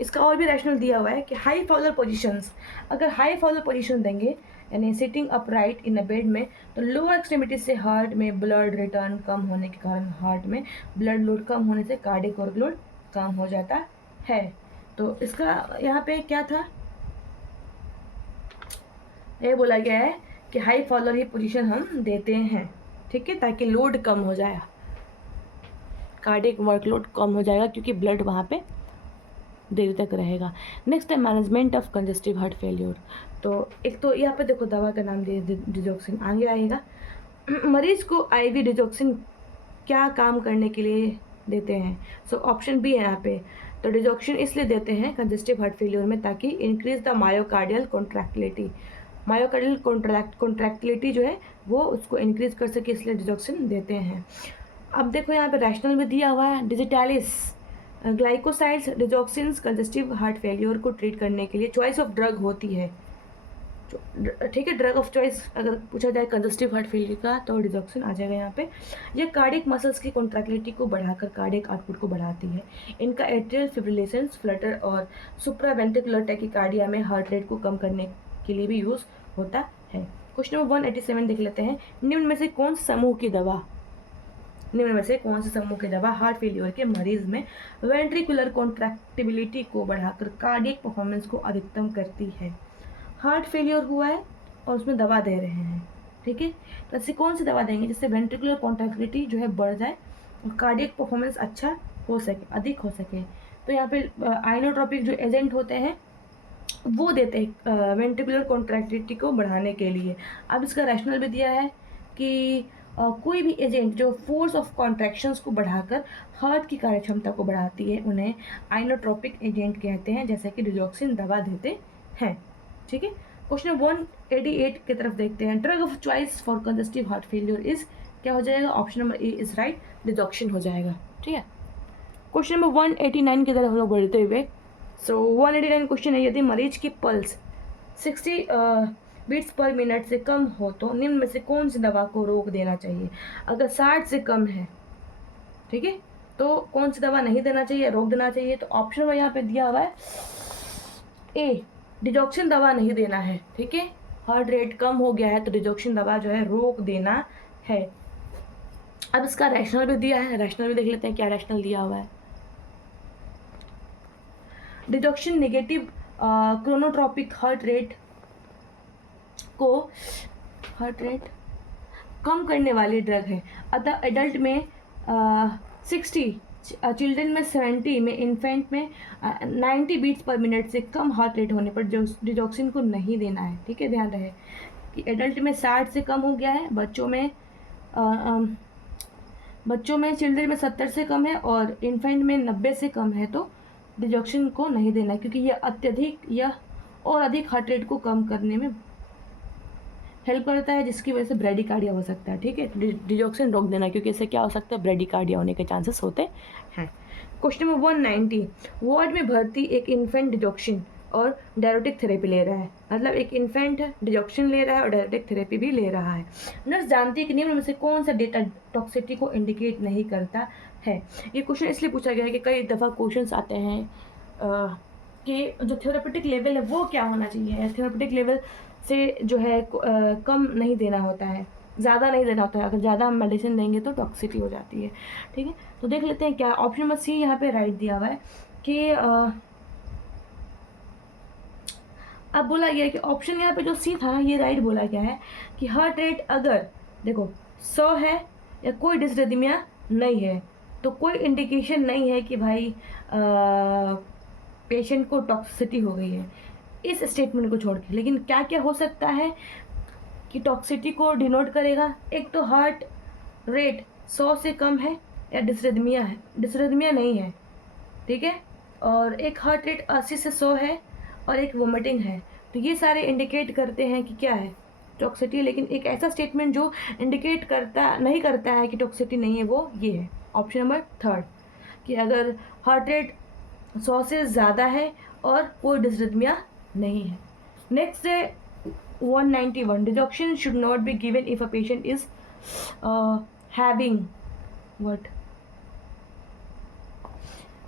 इसका और भी रैशनल दिया हुआ है कि हाई फाउलर पोजीशंस, अगर हाई फाउलर पोजीशन देंगे यानी सिटिंग अपराइट इन अ बेड में, तो लोअर एक्सट्रीमिटी से हार्ट में ब्लड रिटर्न कम होने के कारण हार्ट में ब्लड लोड कम होने से कार्डियक वर्कलोड कम हो जाता है। तो इसका यहाँ पे क्या था, ये बोला गया है कि हाई फाउलर ही पोजीशन हम देते हैं। ठीक है, ताकि लोड कम हो जाए, कार्डियक वर्कलोड कम हो जाएगा क्योंकि ब्लड वहाँ पे देर तक रहेगा। नेक्स्ट है management of congestive heart failure. तो एक तो यहाँ पे देखो दवा का नाम दिया डिजॉक्सिन, आगे आएगा। मरीज को आईवी डिजॉक्सिन क्या काम करने के लिए देते हैं। सो ऑप्शन बी है यहाँ पे। तो डिजॉक्सिन इसलिए देते हैं कंजस्टिव हार्ट फेल्योर में ताकि increase the myocardial contractility, myocardial contractility जो है वो उसको इंक्रीज कर सके, इसलिए डिजॉक्सिन देते हैं। अब देखो यहाँ पे रैशनल में दिया हुआ है digitalis glycosides digoxins congestive heart failure को ट्रीट करने के लिए चॉइस ऑफ ड्रग होती है। ठीक है, ड्रग ऑफ चॉइस अगर पूछा जाए कंजस्टिव हार्ट फेलियर का तो डिजॉक्सिन आ जाएगा यहाँ पे। ये कार्डियक मसल्स की कॉन्ट्रैक्टिलिटी को बढ़ाकर कार्डियक आउटपुट को बढ़ाती है। इनका एट्रियल फिब्रिलेशंस, फ्लटर और सुप्रावेंट्रिकुलर टैकीकार्डिया में हार्ट रेट को कम करने के लिए भी यूज़ होता है। क्वेश्चन नंबर 187 देख लेते हैं। निम्न में से कौन समूह की दवा हार्ट फेलियर के मरीज में वेंट्रिकुलर कॉन्ट्रैक्टिबिलिटी को बढ़ाकर कार्डियक परफॉर्मेंस को अधिकतम करती है। हार्ट फेलियर हुआ है और उसमें दवा दे रहे हैं। ठीक है, तो ऐसी कौन सी दवा देंगे जिससे वेंट्रिकुलर कॉन्ट्रैक्टिबिलिटी जो है बढ़ जाए और कार्डियक परफॉर्मेंस अच्छा हो सके, अधिक हो सके। तो यहाँ पे आइनोट्रोपिक जो एजेंट होते हैं वो देते हैं वेंट्रिकुलर कॉन्ट्रैक्टिबिलिटी को बढ़ाने के लिए। अब इसका रैशनल भी दिया है कि कोई भी एजेंट जो फोर्स ऑफ कॉन्ट्रैक्शंस को बढ़ाकर हार्ट की कार्यक्षमता को बढ़ाती है उन्हें आइनोट्रोपिक एजेंट कहते हैं, जैसे कि डिजॉक्सिन दवा देते हैं। ठीक है, क्वेश्चन 188 की तरफ देखते हैं। Drug of choice for congestive heart failure is, क्या हो जाएगा, option number A is right, digoxin हो जाएगा। ठीक है, क्वेश्चन नंबर 189 की तरफ हम लोग बढ़ते हुए। सो 189 क्वेश्चन है, यदि मरीज की पल्स 60 बीट्स पर मिनट से कम हो तो निम्न में से कौन सी दवा को रोक देना चाहिए। अगर 60 से कम है, ठीक है, तो कौन सी दवा नहीं देना चाहिए, रोक देना चाहिए। तो ऑप्शन में यहाँ पे दिया हुआ है ए, डिजॉक्सिन दवा नहीं देना है। ठीक है, हार्ट रेट कम हो गया है तो डिजॉक्सिन दवा जो है रोक देना है। अब इसका रैशनल भी दिया है, रैशनल भी देख लेते हैं क्या रैशनल दिया हुआ है। Digoxin negative chronotropic heart rate कम करने वाली ड्रग है। अतः एडल्ट में 60, चिल्ड्रन में 70, में इन्फेंट में 90 बीट्स पर मिनट से कम हार्ट रेट होने पर डिजॉक्सिन को नहीं देना है। ठीक है, ध्यान रहे कि एडल्ट में 60 से कम हो गया है, बच्चों में बच्चों में, चिल्ड्रन में 70 से कम है और इन्फेंट में 90 से कम है तो डिजॉक्सिन को नहीं देना, क्योंकि यह अत्यधिक या और अधिक हार्ट रेट को कम करने में हेल्प करता है, जिसकी वजह से ब्रेडिकार्डिया हो सकता है। ठीक है, डिजॉक्सिन रोक देना, क्योंकि इससे क्या हो सकता है, ब्रेडिकार्डिया होने के चांसेस होते हैं। क्वेश्चन नंबर 190, वार्ड में भर्ती एक इन्फेंट डिजॉक्सिन और डायरेटिक थेरेपी ले रहा है। मतलब एक इन्फेंट डिजॉक्सिन ले रहा है और डायरेटिक थेरेपी भी ले रहा है। नर्स जानती है कि निम्न में से कौन सा डेटा टॉक्सिसिटी को इंडिकेट नहीं करता है। ये क्वेश्चन इसलिए पूछा गया है कि कई दफ़ा क्वेश्चन आते हैं कि जो थेरेपेटिक लेवल है वो क्या होना चाहिए। थेरेपेटिक लेवल से जो है कम नहीं देना होता है, ज़्यादा नहीं देना होता है। अगर ज़्यादा हम मेडिसिन देंगे तो टॉक्सिसिटी हो जाती है। ठीक है, तो देख लेते हैं क्या ऑप्शन नंबर सी यहाँ पे राइट दिया हुआ है कि अब बोला गया है कि ऑप्शन यहाँ पे जो सी था ना, ये राइट बोला गया है कि हार्ट रेट अगर देखो 100 है या कोई डिसरिथमिया नहीं है तो कोई इंडिकेशन नहीं है कि भाई पेशेंट को टॉक्सिसिटी हो गई है, इस स्टेटमेंट को छोड़ के। लेकिन क्या क्या हो सकता है कि टॉक्सिसिटी को डिनोट करेगा। एक तो हार्ट रेट 100 से कम है या डिसरिथमिया है, डिसरिथमिया नहीं है। ठीक है, और एक हार्ट रेट 80 से 100 है और एक वोमिटिंग है। तो ये सारे इंडिकेट करते हैं कि क्या है, टॉक्सिसिटी। लेकिन एक ऐसा स्टेटमेंट जो इंडिकेट नहीं करता है कि टॉक्सिसिटी नहीं है, वो ये है ऑप्शन नंबर 3 कि अगर हार्ट रेट 100 से ज़्यादा है और कोई डिसरिथमिया नहीं है। नेक्स्ट है 191, digoxin should not be given if a patient is having what,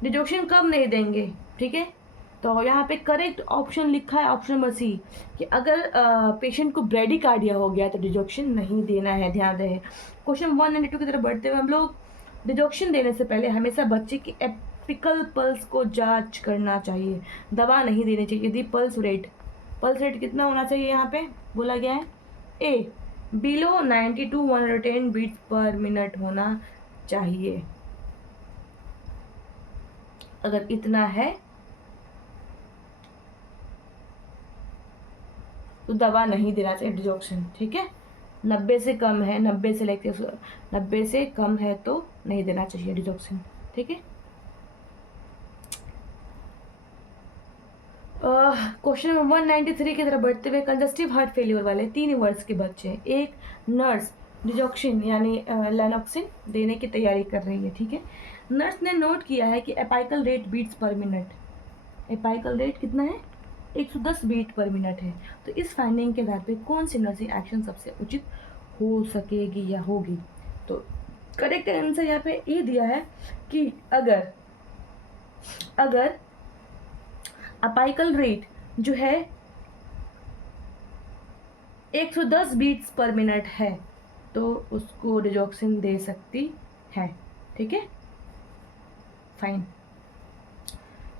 digoxin कब नहीं देंगे। ठीक है, तो यहाँ पे करेक्ट ऑप्शन लिखा है ऑप्शन नंबर सी कि अगर पेशेंट को ब्रेडिकार्डिया हो गया तो डिजॉक्सिन नहीं देना है। ध्यान रहे, क्वेश्चन 192 की तरफ बढ़ते हुए हम लोग डिजॉक्सिन देने से पहले हमेशा बच्चे की एपिकल पल्स को जांच करना चाहिए, दवा नहीं देनी चाहिए। यदि पल्स रेट कितना होना चाहिए, यहाँ पे बोला गया है A below 90 to 110 beats per minute होना चाहिए। अगर इतना है तो दवा नहीं देना चाहिए डिजॉक्सिन। ठीक है, 90 से कम है, 90 से लेकर 90 से कम है तो नहीं देना चाहिए डिजॉक्सिन। ठीक है, क्वेश्चन नंबर 193 की तरफ बढ़ते हुए कंजस्टिव हार्ट फेलियर वाले 3 वर्ष के बच्चे, एक नर्स डिजॉक्सिन यानी लेनॉक्सिन देने की तैयारी कर रही है। ठीक है, नर्स ने नोट किया है कि apical rate beats per minute, apical rate कितना है, 110 बीट पर मिनट है। तो इस फाइंडिंग के आधार पर कौन सी नर्सिंग एक्शन सबसे उचित हो सकेगी या होगी। तो करेक्ट आंसर यहाँ पे ये दिया है कि अगर अपाइकल रेट जो है 110 बीट्स पर मिनट है तो उसको डिजॉक्सिन दे सकती है। ठीक है, फाइन।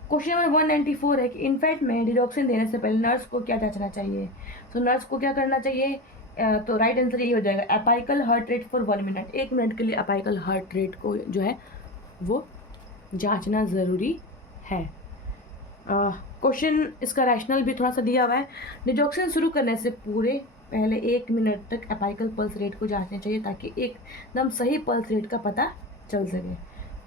क्वेश्चन नंबर 194 है कि इन्फेंट में डिजॉक्सिन देने से पहले नर्स को क्या जांचना चाहिए। तो नर्स को क्या करना चाहिए, तो राइट आंसर ये हो जाएगा apical heart rate for 1 minute, 1 minute के लिए अपाइकल हार्ट रेट को जो है वो जांचना ज़रूरी है। क्वेश्चन इसका रैशनल भी थोड़ा सा दिया हुआ है। डिजॉक्सिन शुरू करने से पूरे पहले 1 मिनट तक एपाइकल पल्स रेट को जांचना चाहिए ताकि एकदम सही पल्स रेट का पता चल सके।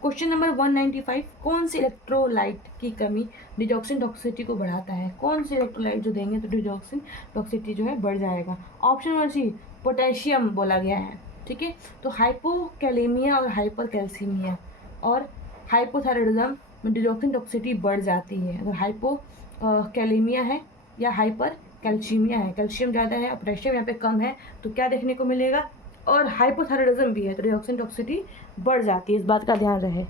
क्वेश्चन नंबर 195, कौन सी इलेक्ट्रोलाइट की कमी डिजॉक्सिन टॉक्सिसिटी को बढ़ाता है। कौन सी इलेक्ट्रोलाइट जो देंगे तो डिजॉक्सिन टॉक्सिसिटी जो है बढ़ जाएगा। ऑप्शन नंबर सी पोटेशियम बोला गया है। ठीक है, तो हाइपोकैलेमिया और हाइपरकैल्सीमिया और हाइपोथायराइडिज्म में डिजॉक्सिन टॉक्सिसिटी बढ़ जाती है। अगर हाइपोकैलेमिया है या हाइपर कैल्शियमिया है, कैल्शियम ज़्यादा है और पोटेशियम यहाँ पे कम है तो क्या देखने को मिलेगा, और हाइपोथायराइडिज्म भी है तो डिजॉक्सिन टॉक्सिसिटी बढ़ जाती है, इस बात का ध्यान रहे।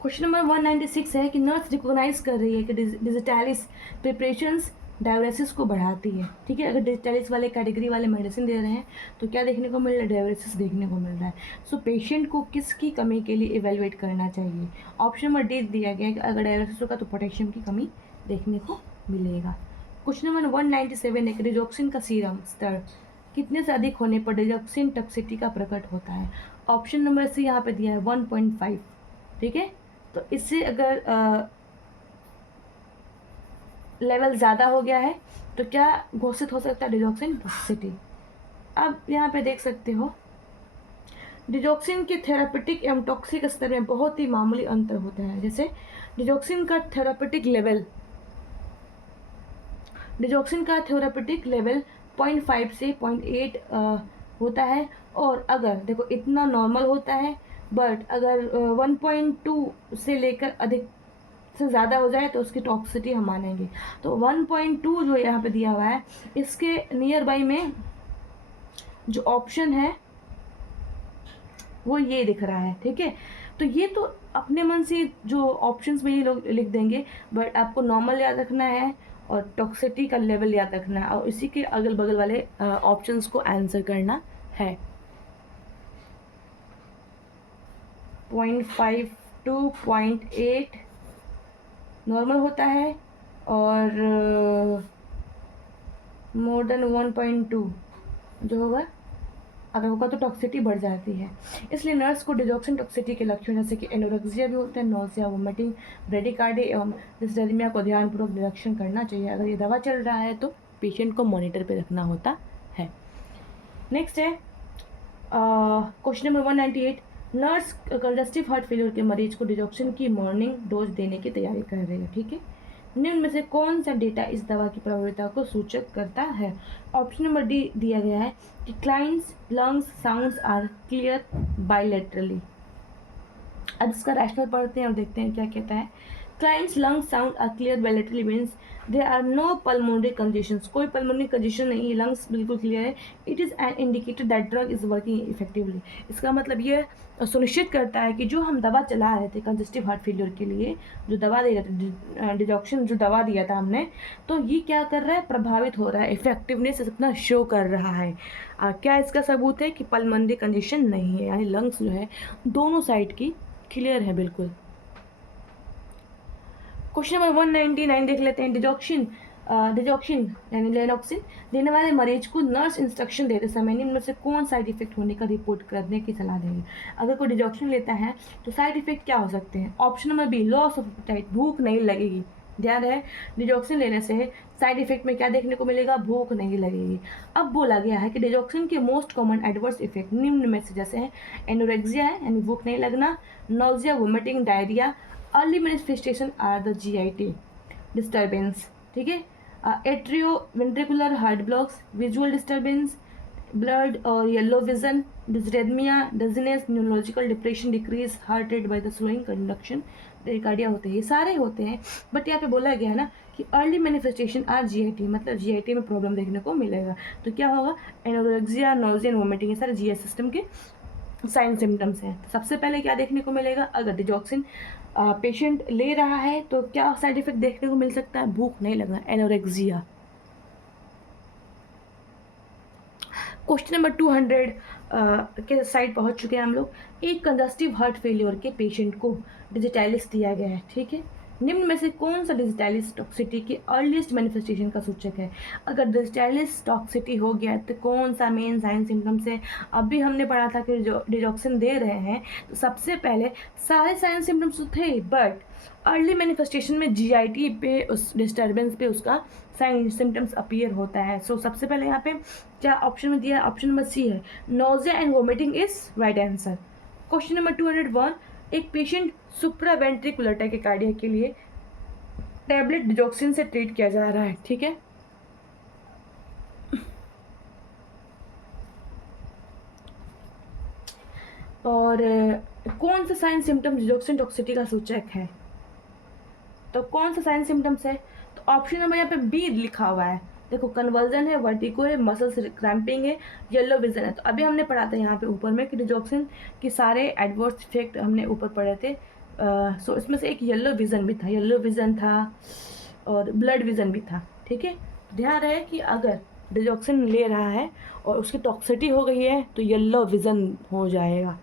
क्वेश्चन नंबर 196 है कि नर्स रिकॉग्नाइज कर रही है कि डिजिटैलिस प्रिपरेशंस डायबिटीज को बढ़ाती है। ठीक है, अगर डिजिटैलिस वाले कैटेगरी वाले मेडिसिन दे रहे हैं तो क्या देखने को मिल रहा है, डायबिटीज देखने को मिल रहा है। सो पेशेंट को किसकी कमी के लिए इवेलुएट करना चाहिए। ऑप्शन नंबर डी दिया गया है कि अगर डायबिटीज होगा तो पोटेशियम की कमी देखने को मिलेगा। क्वेश्चन नंबर 197 है कि डिजॉक्सिन का सीरम स्तर कितने से अधिक होने पर डिजॉक्सिन टॉक्सिसिटी का प्रकट होता है। ऑप्शन नंबर सी यहाँ पे दिया है 1.5। ठीक है, तो इससे अगर लेवल ज़्यादा हो गया है तो क्या घोषित हो सकता है डिजॉक्सिन टॉक्सिसिटी। अब यहाँ पे देख सकते हो डिजॉक्सिन के थेरापेटिक एवं टॉक्सिक स्तर में बहुत ही मामूली अंतर होता है। जैसे डिजॉक्सिन का थेरापेटिक लेवल 0.5 से 0.8 होता है, और अगर देखो इतना नॉर्मल होता है, बट अगर 1.2 से लेकर अधिक से ज़्यादा हो जाए तो उसकी टॉक्सिटी हम मानेंगे। तो 1.2 जो यहाँ पे दिया हुआ है, इसके नियर बाई में जो ऑप्शन है वो ये दिख रहा है, ठीक है। तो ये तो अपने मन से जो ऑप्शंस में ये लोग लिख देंगे, बट आपको नॉर्मल याद रखना है और टॉक्सिटी का लेवल याद रखना है, और इसी के अगल बगल वाले ऑप्शंस को आंसर करना है। 0.5 to 0.8 नॉर्मल होता है, और मोर देन 1.2 जो होगा, अगर होगा तो टॉक्सिटी बढ़ जाती है। इसलिए नर्स को डिजॉक्सिन टॉक्सिटी के लक्षण जैसे कि एनोरेक्सिया भी होते हैं, नोजिया, वोमिटिंग, ब्रेडिकार्डी एवं डिस्डेरिमिया को ध्यानपूर्वक निरीक्षण करना चाहिए। अगर ये दवा चल रहा है तो पेशेंट को मॉनिटर पे रखना होता है। नेक्स्ट है question number 198। Nurse congestive heart failure के मरीज को डिजॉक्सिन की मॉर्निंग डोज देने की तैयारी कर रही है, ठीक है। निम्न में से कौन सा डेटा इस दवा की प्रभावशीलता को सूचित करता है? ऑप्शन नंबर डी दिया गया है कि client's lungs sounds are clear bilaterally. अब इसका रैशनल पढ़ते हैं और देखते हैं क्या कहता है। Client's lungs sound are clear bilaterally means there are no pulmonary congestions, कोई पल्मोनरी कंजेशन नहीं है, लंग्स बिल्कुल क्लियर है। It is an indicator that drug is working effectively. इसका मतलब ये सुनिश्चित करता है कि जो हम दवा चला रहे थे कंजस्टिव हार्ट फेलियर के लिए, जो दवा दे रहे थे, डिजॉक्सिन जो दवा दिया था हमने, तो ये क्या कर रहा है, प्रभावित हो रहा है, इफेक्टिवनेस अपना शो कर रहा है। क्या इसका सबूत है कि पल्मोनरी कंजेशन नहीं है, यानी लंग्स जो है दोनों साइड की क्लियर है बिल्कुल। क्वेश्चन नंबर 199 देख लेते हैं। डिजॉक्सिन यानी लेनॉक्सिन देने वाले मरीज को नर्स इंस्ट्रक्शन देते समय निम्न में से कौन साइड इफेक्ट होने का रिपोर्ट करने की सलाह देंगे? अगर कोई डिजॉक्सिन लेता है तो साइड इफेक्ट क्या हो सकते हैं? Option number B, loss of appetite, भूख नहीं लगेगी। ध्यान रहे, डिजॉक्सिन लेने से साइड इफेक्ट में क्या देखने को मिलेगा? भूख नहीं लगेगी। अब बोला गया है कि डिजॉक्सिन के मोस्ट कॉमन एडवर्स इफेक्ट निम्न में से जैसे हैं एनोरेक्सिया है यानी भूख नहीं लगना, nausea, vomiting, diarrhoea, early manifestation are the GIT disturbance, ठीक है। Atrio ventricular heart blocks, visual disturbance, blood और yellow vision, dysrhythmia, dizziness, neurological depression, decrease heart rate by the slowing conduction, bradycardia होते हैं, ये सारे होते हैं। बट यहाँ पे बोला गया है ना कि अर्ली मैनिफेस्टेशन आर GIT, मतलब GIT में प्रॉब्लम देखने को मिलेगा। तो क्या होगा? एनोरेक्सिया, नोजिया, वोमिटिंग, ये सारे GI सिस्टम के साइन सिम्टम्स हैं। तो सबसे पहले क्या देखने को मिलेगा? अगर डिजॉक्सिन पेशेंट ले रहा है तो क्या साइड इफेक्ट देखने को मिल सकता है? भूख नहीं लगना, एनोरेक्सिया। क्वेश्चन नंबर 200 के साइड पहुंच चुके हैं हम लोग। एक कंजस्टिव हार्ट फेलियर के पेशेंट को डिजिटालिस दिया गया है, ठीक है। निम्न में से कौन सा डिजिटालिस टॉक्सिटी के अर्लीस्ट मैनिफेस्टेशन का सूचक है? अगर डिजिटालिस टॉक्सिटी हो गया तो कौन सा मेन साइन सिम्टम्स है? अभी हमने पढ़ा था कि जो डिजॉक्सिन दे रहे हैं तो सबसे पहले सारे साइन सिम्टम्स तो थे, बट अर्ली मैनिफेस्टेशन में GIT पे, उस डिस्टर्बेंस पे उसका साइन सिम्टम्स अपीयर होता है। सो सबसे पहले यहाँ पे क्या ऑप्शन में दिया है? ऑप्शन नंबर सी है, nausea and vomiting is right answer. Question number 201। एक पेशेंट सुप्रावेंट्रिकुलर टैकिकार्डिया के लिए टैबलेट डिजॉक्सिन से ट्रीट किया जा रहा है, ठीक है। और कौन सा साइन सिम्टम डिजॉक्सिन टॉक्सिटी का सूचक है? तो कौन सा साइन सिम्टम्स है? तो ऑप्शन नंबर यहाँ पे बी लिखा हुआ है। देखो, कन्वर्जन है, वर्टिगो है, मसल्स क्रैम्पिंग है, येलो विजन है। तो अभी हमने पढ़ा था यहाँ पे ऊपर में कि डिजॉक्सिन के सारे एडवर्स इफेक्ट हमने ऊपर पढ़े थे। सो इसमें से एक येलो विजन भी था, येलो विजन था और ब्लड विजन भी था, ठीक है। ध्यान रहे कि अगर डिजॉक्सिन ले रहा है और उसकी टॉक्सिटी हो गई है तो येलो विजन हो जाएगा।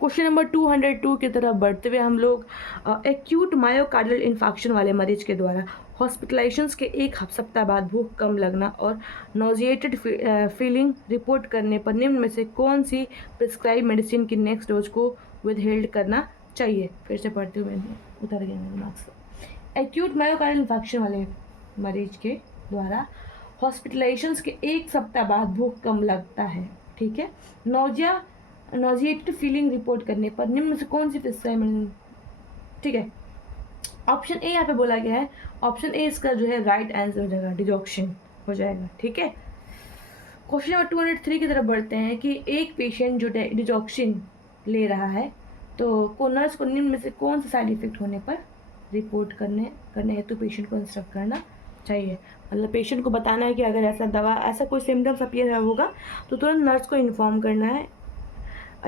क्वेश्चन नंबर 202 की तरफ बढ़ते हुए हम लोग एक्यूट मायोकार्डियल इन्फेक्शन वाले मरीज के द्वारा हॉस्पिटलाइजेशंस के एक सप्ताह बाद भूख कम लगना और नोजिएटेड फीलिंग रिपोर्ट करने पर निम्न में से कौन सी प्रिस्क्राइब मेडिसिन की नेक्स्ट डोज को विदहेल्ड करना चाहिए? फिर से पढ़ते हुए उतर गया मेरे दिमाग से। एक्यूट मायोकार्डियल इन्फेक्शन वाले मरीज के द्वारा हॉस्पिटलाइजेशंस के एक सप्ताह बाद भूख कम लगता है, ठीक है। नोजिया नॉजिएटेड फीलिंग रिपोर्ट करने पर निम्न में से कौन सी प्रिस्क्राइब, ठीक है। ऑप्शन ए यहाँ पे बोला गया है, ऑप्शन ए इसका जो है राइट आंसर हो जाएगा, डिजॉक्सिन हो जाएगा, ठीक है। क्वेश्चन नंबर 203 की तरफ बढ़ते हैं कि एक पेशेंट जो डिजॉक्सिन ले रहा है तो को नर्स को निम्न में से कौन सा साइड इफेक्ट होने पर रिपोर्ट करने हेतु पेशेंट को इंस्ट्रक्ट करना चाहिए। मतलब पेशेंट को बताना है कि अगर ऐसा कोई सिम्टम्स अपीयर होगा तो तुरंत नर्स को इन्फॉर्म करना है,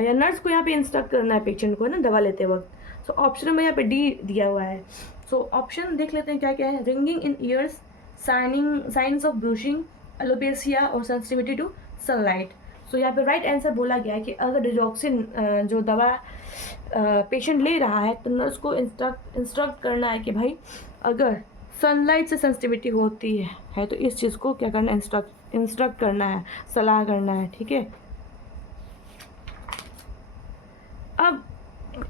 या नर्स को यहाँ पे इंस्ट्रक्ट करना है पेशेंट को ना दवा लेते वक्त। सो ऑप्शन नंबर यहाँ पे डी दिया हुआ है। सो ऑप्शन देख लेते हैं क्या क्या है। Ringing in ears, signs of bruising, alopecia और सेंसिटिविटी टू सनलाइट। सो यहाँ पे राइट आंसर बोला गया है कि अगर डिजॉक्सिन जो दवा पेशेंट ले रहा है तो नर्स को इंस्ट्रक्ट करना है कि भाई अगर सनलाइट से सेंसिटिविटी होती है तो इस चीज़ को क्या करना है, इंस्ट्रक्ट करना है, सलाह करना है, ठीक है। अब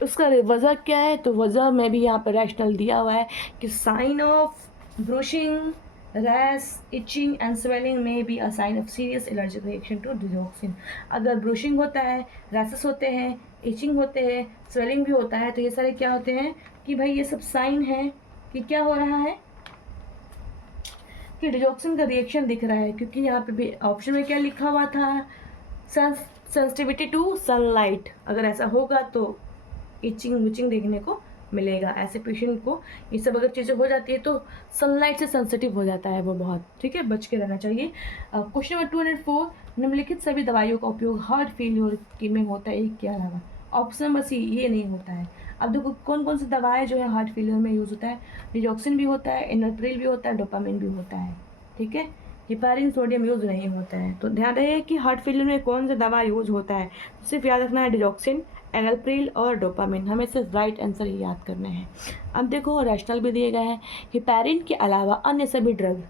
उसका वजह क्या है, तो वजह में भी यहाँ पर रैशनल दिया हुआ है कि sign of bruising, rash, itching and swelling may be a sign of serious allergic reaction to digoxin. अगर ब्रूशिंग होता है, रैशेस होते हैं, इचिंग होते हैं, स्वेलिंग भी होता है, तो ये सारे क्या होते हैं कि भाई ये सब साइन है कि क्या हो रहा है कि डिजॉक्सिन का रिएक्शन दिख रहा है। क्योंकि यहाँ पे भी ऑप्शन में क्या लिखा हुआ था, सेंसिटिविटी टू सनलाइट, अगर ऐसा होगा तो इचिंग विचिंग देखने को मिलेगा। ऐसे पेशेंट को ये सब अगर चीज़ें हो जाती है तो सनलाइट से सेंसिटिव हो जाता है वो बहुत, ठीक है, बच के रहना चाहिए। क्वेश्चन नंबर 204, निम्नलिखित सभी दवाइयों का उपयोग हार्ट फेलियर के में होता है एक के अलावा। ऑप्शन नंबर सी ये नहीं होता है। अब देखो कौन कौन सी दवाएं जो है हार्ट फेलियर में यूज़ होता है, डिजॉक्सिन भी होता है, एनोप्रिल भी होता है, डोपामिन भी होता है, ठीक है। हिपारिन सोडियम यूज़ नहीं होता है। तो ध्यान रहे कि हार्ट फेलियर में कौन सा दवा यूज़ होता है, सिर्फ याद रखना है डिजॉक्सिन, एनोप्रिल और डोपामिन, हमें सिर्फ राइट आंसर ही याद करने हैं। अब देखो रैशनल भी दिए गए हैं, हिपैरिन के अलावा अन्य सभी ड्रग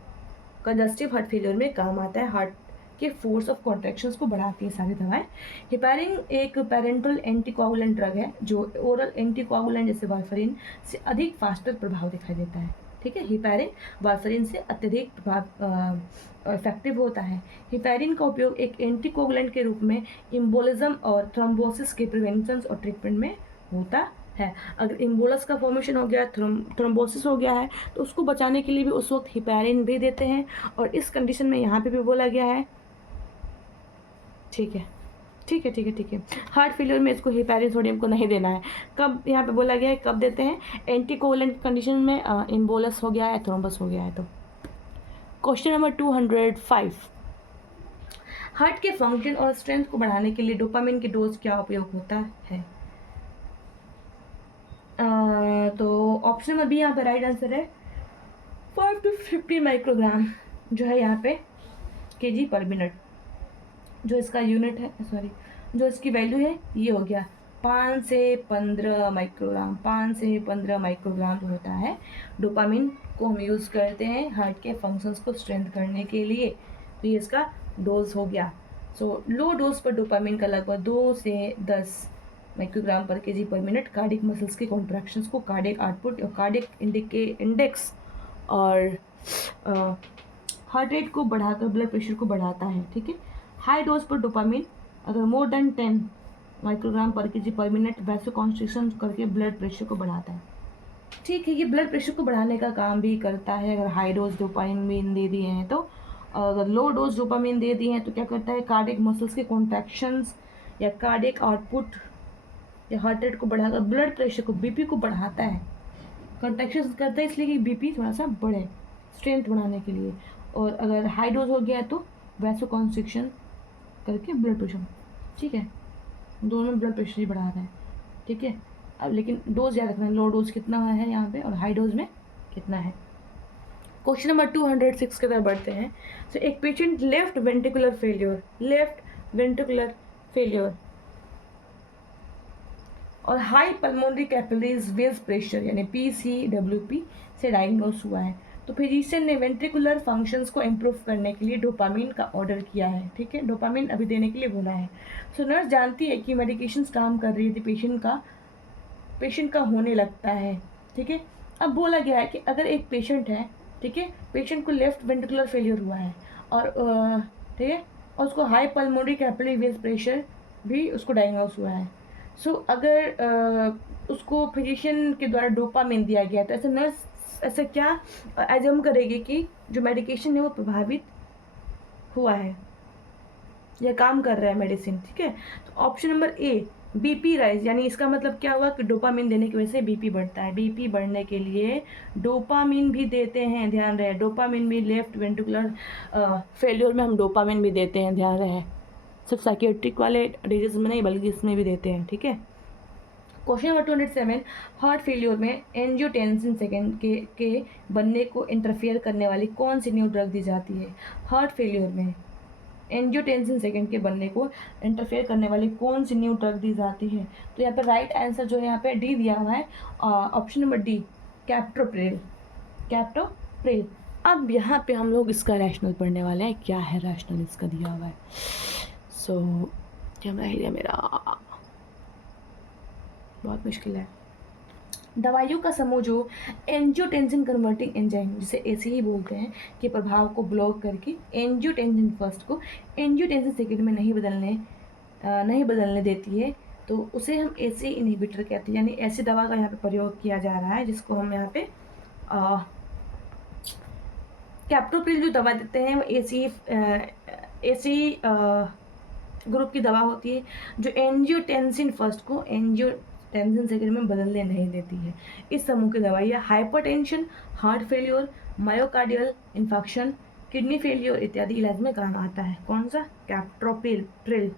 कंजस्टिव हार्ट फेलियर में काम आता है, हार्ट के फोर्स ऑफ कॉन्ट्रैक्शंस को बढ़ाती है सारी दवाएं। हिपैरिन एक पेरेंटल एंटीकोगुलेंट ड्रग है जो ओरल एंटीकोगुलेंट जैसे वारफरिन से अधिक फास्टर प्रभाव दिखाई देता है, ठीक है। हिपैरिन वारफरिन से अत्यधिक प्रभाव इफेक्टिव होता है। हिपैरिन का उपयोग एक एंटीकोगुलेंट के रूप में इम्बोलिज्म और थ्रोम्बोसिस के प्रिवेंशन और ट्रीटमेंट में होता है। अगर इम्बोलस का फॉर्मेशन हो गया, थ्रोम्बोसिस हो गया है, तो उसको बचाने के लिए भी उस वक्त हिपैरिन भी देते हैं। और इस कंडीशन में यहाँ पे भी बोला गया है, ठीक है, ठीक है, ठीक है, ठीक है, हार्ट फेलियर में इसको हिपैरिन सोडियम को नहीं देना है। कब यहाँ पे बोला गया है, कब देते हैं, एंटीकोगुलेंट कंडीशन में, इम्बोलस हो गया है, थ्रोम्बस हो गया है। तो क्वेश्चन नंबर 205, हार्ट के फंक्शन और स्ट्रेंथ को बढ़ाने के लिए डोपामिन की डोज क्या उपयोग होता है। तो ऑप्शन नंबर बी यहाँ पे राइट आंसर है, 5 to 15 माइक्रोग्राम जो है यहाँ पे kg पर मिनट, जो इसका यूनिट है, सॉरी जो इसकी वैल्यू है ये हो गया 5 से 15 माइक्रोग्राम। 5 से 15 माइक्रोग्राम जो होता है डोपामिन को हम यूज़ करते हैं हार्ट के फंक्शंस को स्ट्रेंथ करने के लिए। तो ये इसका डोज हो गया। सो लो डोज पर डोपामिन का लगभग 2 से 10 माइक्रोग्राम पर kg पर मिनट कार्डिक मसल्स के कॉन्ट्रैक्शंस को, कार्डिक आउटपुट और कार्डिक इंडेक्स और हार्ट रेट को बढ़ाकर ब्लड प्रेशर को बढ़ाता है, ठीक है। हाई डोज पर डोपामिन अगर मोर देन 10 माइक्रोग्राम पर kg पर मिनट वैसोकॉन्स्ट्रिक्शन करके ब्लड प्रेशर को बढ़ाता है, ठीक है। ये ब्लड प्रेशर को बढ़ाने का काम भी करता है अगर हाई डोज डोपामिन दे दिए हैं तो। अगर लो डोज डोपामिन दे दिए हैं तो क्या करता है, कार्डिक मसल्स के कॉन्ट्रैक्शंस या कार्डिक आउटपुट या हार्ट रेट को बढ़ाकर ब्लड प्रेशर को, बीपी को बढ़ाता है। कॉन्ट्रैक्शंस करता है इसलिए कि बीपी थोड़ा सा बढ़े, स्ट्रेंथ बढ़ाने के लिए। और अगर हाई डोज हो गया तो वैसोकॉन्स्ट्रिक्शन करके ब्लड प्रेशर, ठीक है, दोनों ब्लड प्रेशर ही बढ़ा रहे हैं, ठीक है। अब लेकिन डोज याद रखना है, लो डोज कितना है यहाँ पे और हाई डोज में कितना है। क्वेश्चन नंबर 206 की तरफ बढ़ते हैं। सो एक पेशेंट लेफ्ट वेंट्रिकुलर फेलियर और high pulmonary capillaries wedge pressure यानी PCWP से डायग्नोस हुआ है। तो फिजिशियन ने वेंट्रिकुलर फंक्शंस को इम्प्रूव करने के लिए डोपामिन का ऑर्डर किया है, ठीक है, डोपामिन अभी देने के लिए बोला है। सो नर्स जानती है कि मेडिकेशंस काम कर रही थी, पेशेंट का होने लगता है, ठीक है। अब बोला गया है कि अगर एक पेशेंट है, ठीक है, पेशेंट को लेफ्ट वेंट्रिकुलर फेलियर हुआ है और ठीक है, और उसको high pulmonary capillary wedge pressure भी उसको डायग्नोस हुआ है। सो अगर उसको फिजिशियन के द्वारा डोपामिन दिया गया तो ऐसे नर्स ऐसा क्या एज्यूम करेगी कि जो मेडिकेशन है वो प्रभावित हुआ है या काम कर रहा है मेडिसिन, ठीक है। तो option number A BP rise, यानी इसका मतलब क्या हुआ कि डोपामिन देने की वजह से बीपी बढ़ता है। बीपी बढ़ने के लिए डोपामिन भी देते हैं, ध्यान रहे, डोपामिन भी लेफ्ट वेंट्रिकुलर फेल्योर में हम डोपामिन भी देते हैं, ध्यान रहे, सिर्फ साइकियाट्रिक वाले डिजीज में नहीं बल्कि इसमें भी देते हैं, ठीक है। क्वेश्चन नंबर 207, हार्ट फेलियर में एंजियोटेंसिन सेकेंड के बनने को इंटरफेयर करने वाली कौन सी न्यू ड्रग दी जाती है। हार्ट फेलियर में एंजियोटेंसिन सेकेंड के बनने को इंटरफेयर करने वाली कौन सी न्यू ड्रग दी जाती है। तो यहाँ पर राइट आंसर जो है यहाँ पे डी दिया हुआ है, option number D, captopril. Captopril. अब यहाँ पे हम लोग इसका रैशनल पढ़ने वाले हैं, क्या है रैशनल इसका दिया हुआ है। सो कैमरा हिल गया मेरा, बहुत मुश्किल है। दवाइयों का समूह जो एंजियोटेंसिन कन्वर्टिंग एंजाइम, जिसे ऐसे ही बोलते हैं, के प्रभाव को ब्लॉक करके एंजियोटेंसिन फर्स्ट को एंजियोटेंसिन सेकेंड में नहीं बदलने देती है, तो उसे हम एसी इनहिबिटर कहते हैं। यानी ऐसी दवा का यहाँ पे प्रयोग किया जा रहा है जिसको हम यहाँ पे कैप्टोप्रिल जो दवा देते हैं वो एसी ग्रुप की दवा होती है जो एंजियोटेंसिन फर्स्ट को एंजियोटेंसिन सेकेंड में बदलने नहीं देती है। इस समूह की दवाइयाँ hypertension, heart failure, myocardial infection, kidney failure इत्यादि इलाज में काम आता है। कौन सा? कैप्टोप्रिल,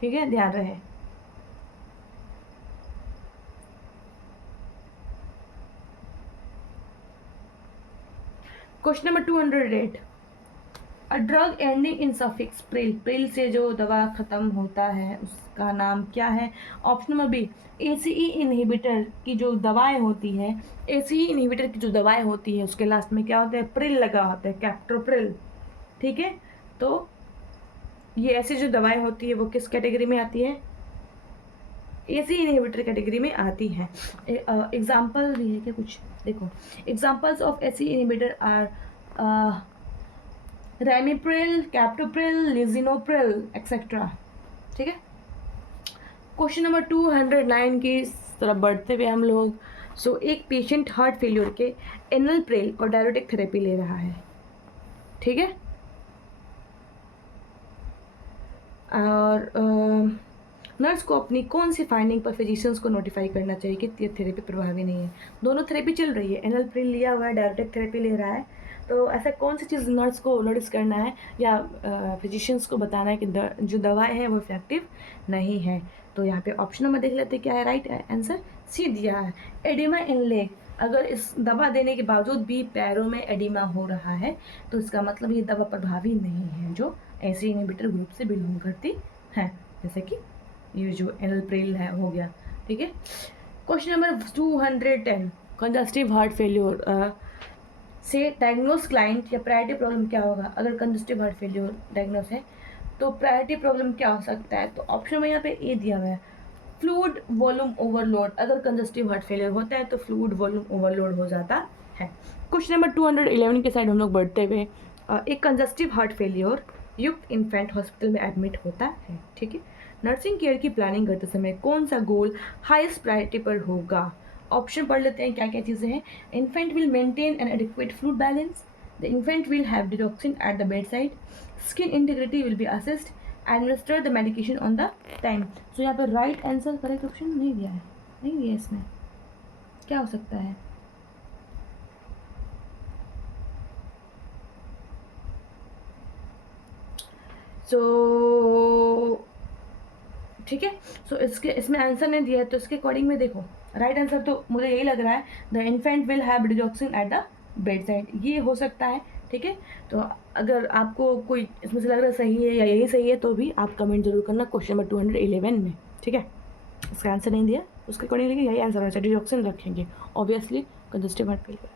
ठीक है, ध्यान रहे। Question number 208, a drug ending in suffix Pril, Pril से जो दवा खत्म होता है उसका नाम क्या है। Option number B, ACE inhibitor की जो दवाएं होती है, एसीई इनहिबिटर की जो दवाएं होती है उसके लास्ट में क्या होता है, प्रिल लगा होता है, कैप्टोप्रिल, ठीक है। तो ये ऐसी जो दवाएं होती है वो किस कैटेगरी में आती है, एसी इनहिबिटर कैटेगरी में आती है। एग्जाम्पल भी है क्या कुछ, देखो, examples of ACE inhibitor are ramipril, captopril, lisinopril etcetera, ठीक है। क्वेश्चन नंबर 209 की तरफ बढ़ते हुए हम लोग, सो एक पेशेंट हार्ट फेलियर के एनलप्रिल और डायरेटिक थेरेपी ले रहा है, ठीक है, और नर्स को अपनी कौन सी फाइंडिंग पर फिजिशियंस को नोटिफाई करना चाहिए कि ये थेरेपी प्रभावी नहीं है। दोनों थेरेपी चल रही है, एनलप्रिल लिया हुआ है, डायरेटिक थेरेपी ले रहा है, तो ऐसा कौन सी चीज़ नर्स को नोटिस करना है या फिजिशियंस को बताना है कि जो दवाएं हैं वो इफेक्टिव नहीं है। तो यहाँ पे ऑप्शन नंबर देख लेते हैं क्या है राइट आंसर, सी दिया है, एडिमा इन लेग। अगर इस दवा देने के बावजूद भी पैरों में एडिमा हो रहा है तो इसका मतलब ये दवा प्रभावी नहीं है, जो ऐसे इनहिबिटर ग्रुप से बिलोंग करती है, जैसे कि ये जो एनलप्रिल है हो गया, ठीक है। Question number 210, congestive heart failure से डायग्नोस क्लाइंट या प्रायोरिटी प्रॉब्लम क्या होगा। अगर कंजस्टिव हार्ट फेल्योर डायग्नोस है तो प्रायोरिटी प्रॉब्लम क्या हो सकता है। तो ऑप्शन में यहाँ पे ए दिया हुआ है, फ्लूइड वॉल्यूम ओवरलोड। अगर कंजस्टिव हार्ट फेलियर होता है तो फ्लूइड वॉल्यूम ओवरलोड हो जाता है। क्वेश्चन नंबर 211 के साइड हम लोग बढ़ते हुए, एक कंजस्टिव हार्ट फेलियर युक्त इन्फेंट हॉस्पिटल में एडमिट होता है, ठीक है। नर्सिंग केयर की प्लानिंग करते समय कौन सा गोल हाईएस्ट प्रायोरिटी पर होगा। ऑप्शन पढ़ लेते हैं क्या क्या चीज़ें हैं। Infant will maintain an adequate fluid balance, the infant will have detoxin at the bedside, skin integrity will be assessed, administer the medication on the time. So यहाँ पर राइट आंसर करेक्ट ऑप्शन नहीं दिया है, नहीं दिया इसमें, क्या हो सकता है। सो ठीक है, सो इसमें आंसर नहीं दिया है तो इसके अकॉर्डिंग में देखो राइट आंसर तो मुझे यही लग रहा है, the infant will have detoxin at the bedside, ये हो सकता है, ठीक है। तो अगर आपको कोई इसमें से लग रहा है सही है या यही सही है तो भी आप कमेंट जरूर करना क्वेश्चन नंबर 211 में, ठीक है। इसका आंसर नहीं दिया उसके अकॉर्डिंग लेंगे यही आंसर होना चाहिए, डिटॉक्सिन रखेंगे obviously congestive heart failure.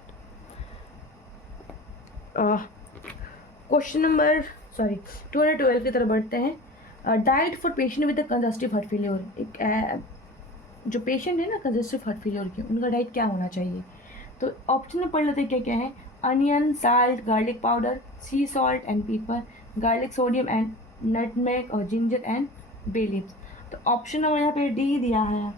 Question number 212 की तरफ बढ़ते हैं। Diet for patient with congestive heart failure, एक जो पेशेंट है ना कंजस्टिव हार्ट फेलियर के, उनका डाइट क्या होना चाहिए। तो ऑप्शन में पढ़ लेते हैं क्या क्या है, onion, salt, garlic powder, C salt and paper, garlic sodium and nutmeg और जिंजर एंड बे लीव्स। तो ऑप्शन नंबर यहाँ पे डी दिया है।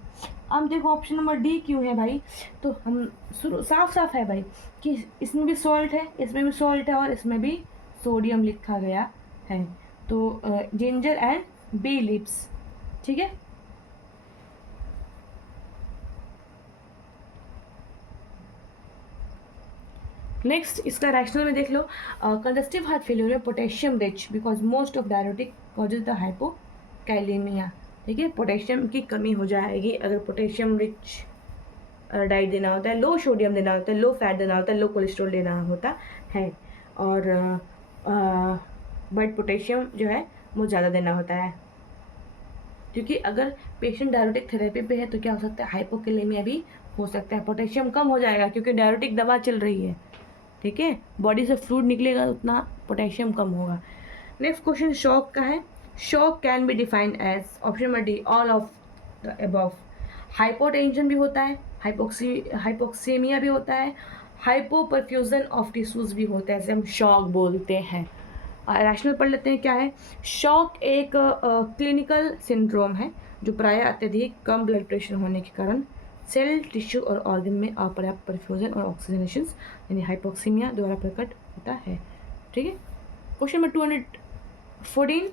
अब देखो ऑप्शन नंबर डी क्यों है भाई, तो हम साफ साफ है भाई कि इसमें भी सॉल्ट है, इसमें भी सॉल्ट है और इसमें भी सोडियम लिखा गया है। तो जिंजर एंड बे लीव्स, ठीक है। नेक्स्ट इसका रैशनल में देख लो, कंजस्टिव हार्ट फेल्यूर में potassium rich because most of diuretic causes the hypokalemia, ठीक है। पोटेशियम की कमी हो जाएगी अगर पोटेशियम रिच डाइट देना होता है, लो सोडियम देना होता है, लो फैट देना होता है, लो कोलेस्ट्रॉल देना होता है, और बट पोटेशियम जो है वो ज़्यादा देना होता है, क्योंकि अगर पेशेंट डायरेटिक थेरेपी पे है तो क्या हो सकता है, हाइपोकैलेमिया भी हो सकता है। पोटेशियम कम हो जाएगा क्योंकि डायरेटिक दवा चल रही है, ठीक है। बॉडी से फ्लूइड निकलेगा उतना पोटेशियम कम होगा। नेक्स्ट क्वेश्चन शॉक का है। Shock can be defined as option number D all of the above. Hypotension भी होता है, हाइपोक्सीमिया भी होता है, हाइपोपरफ्यूजन ऑफ टिश्यूज भी होता है, जैसे हम शॉक बोलते हैं। रैशनल पढ़ लेते हैं क्या है। शॉक एक क्लिनिकल सिंड्रोम है जो प्राय अत्यधिक कम ब्लड प्रेशर होने के कारण सेल, टिश्यू और ऑर्गन में अपर्याप्त परफ्यूजन और ऑक्सीजनेशन यानी हाइपोक्सीमिया द्वारा प्रकट होता है, ठीक है। Question number 214,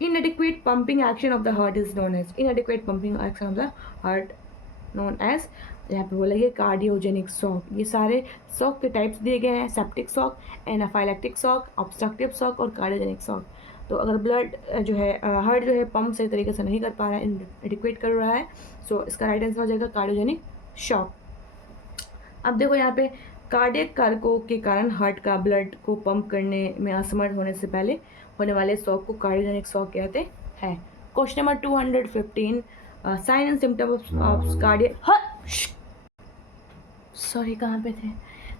inadequate pumping action of the heart is known as, inadequate pumping action of the heart known as, यहाँ पे बोला गया कार्डियोजेनिक शॉक। ये सारे शॉक के टाइप्स दिए गए हैं, septic shock, anaphylactic shock, obstructive shock और कार्डियोजेनिक शॉक। तो अगर ब्लड जो है हार्ट जो है पंप सही तरीके से नहीं कर पा रहा है, इनएडिक्वेट कर रहा है, सो इसका राइट आंसर हो जाएगा कार्डियोजेनिक शॉक। अब देखो यहाँ पे कार्डियक कारकों के कारण हार्ट का ब्लड को पंप करने में असमर्थ होने से पहले होने वाले शॉक को कार्डियोजेनिक शॉक कहते हैं। Question number 215, sign and symptoms of cardiac, sorry कहाँ पे थे,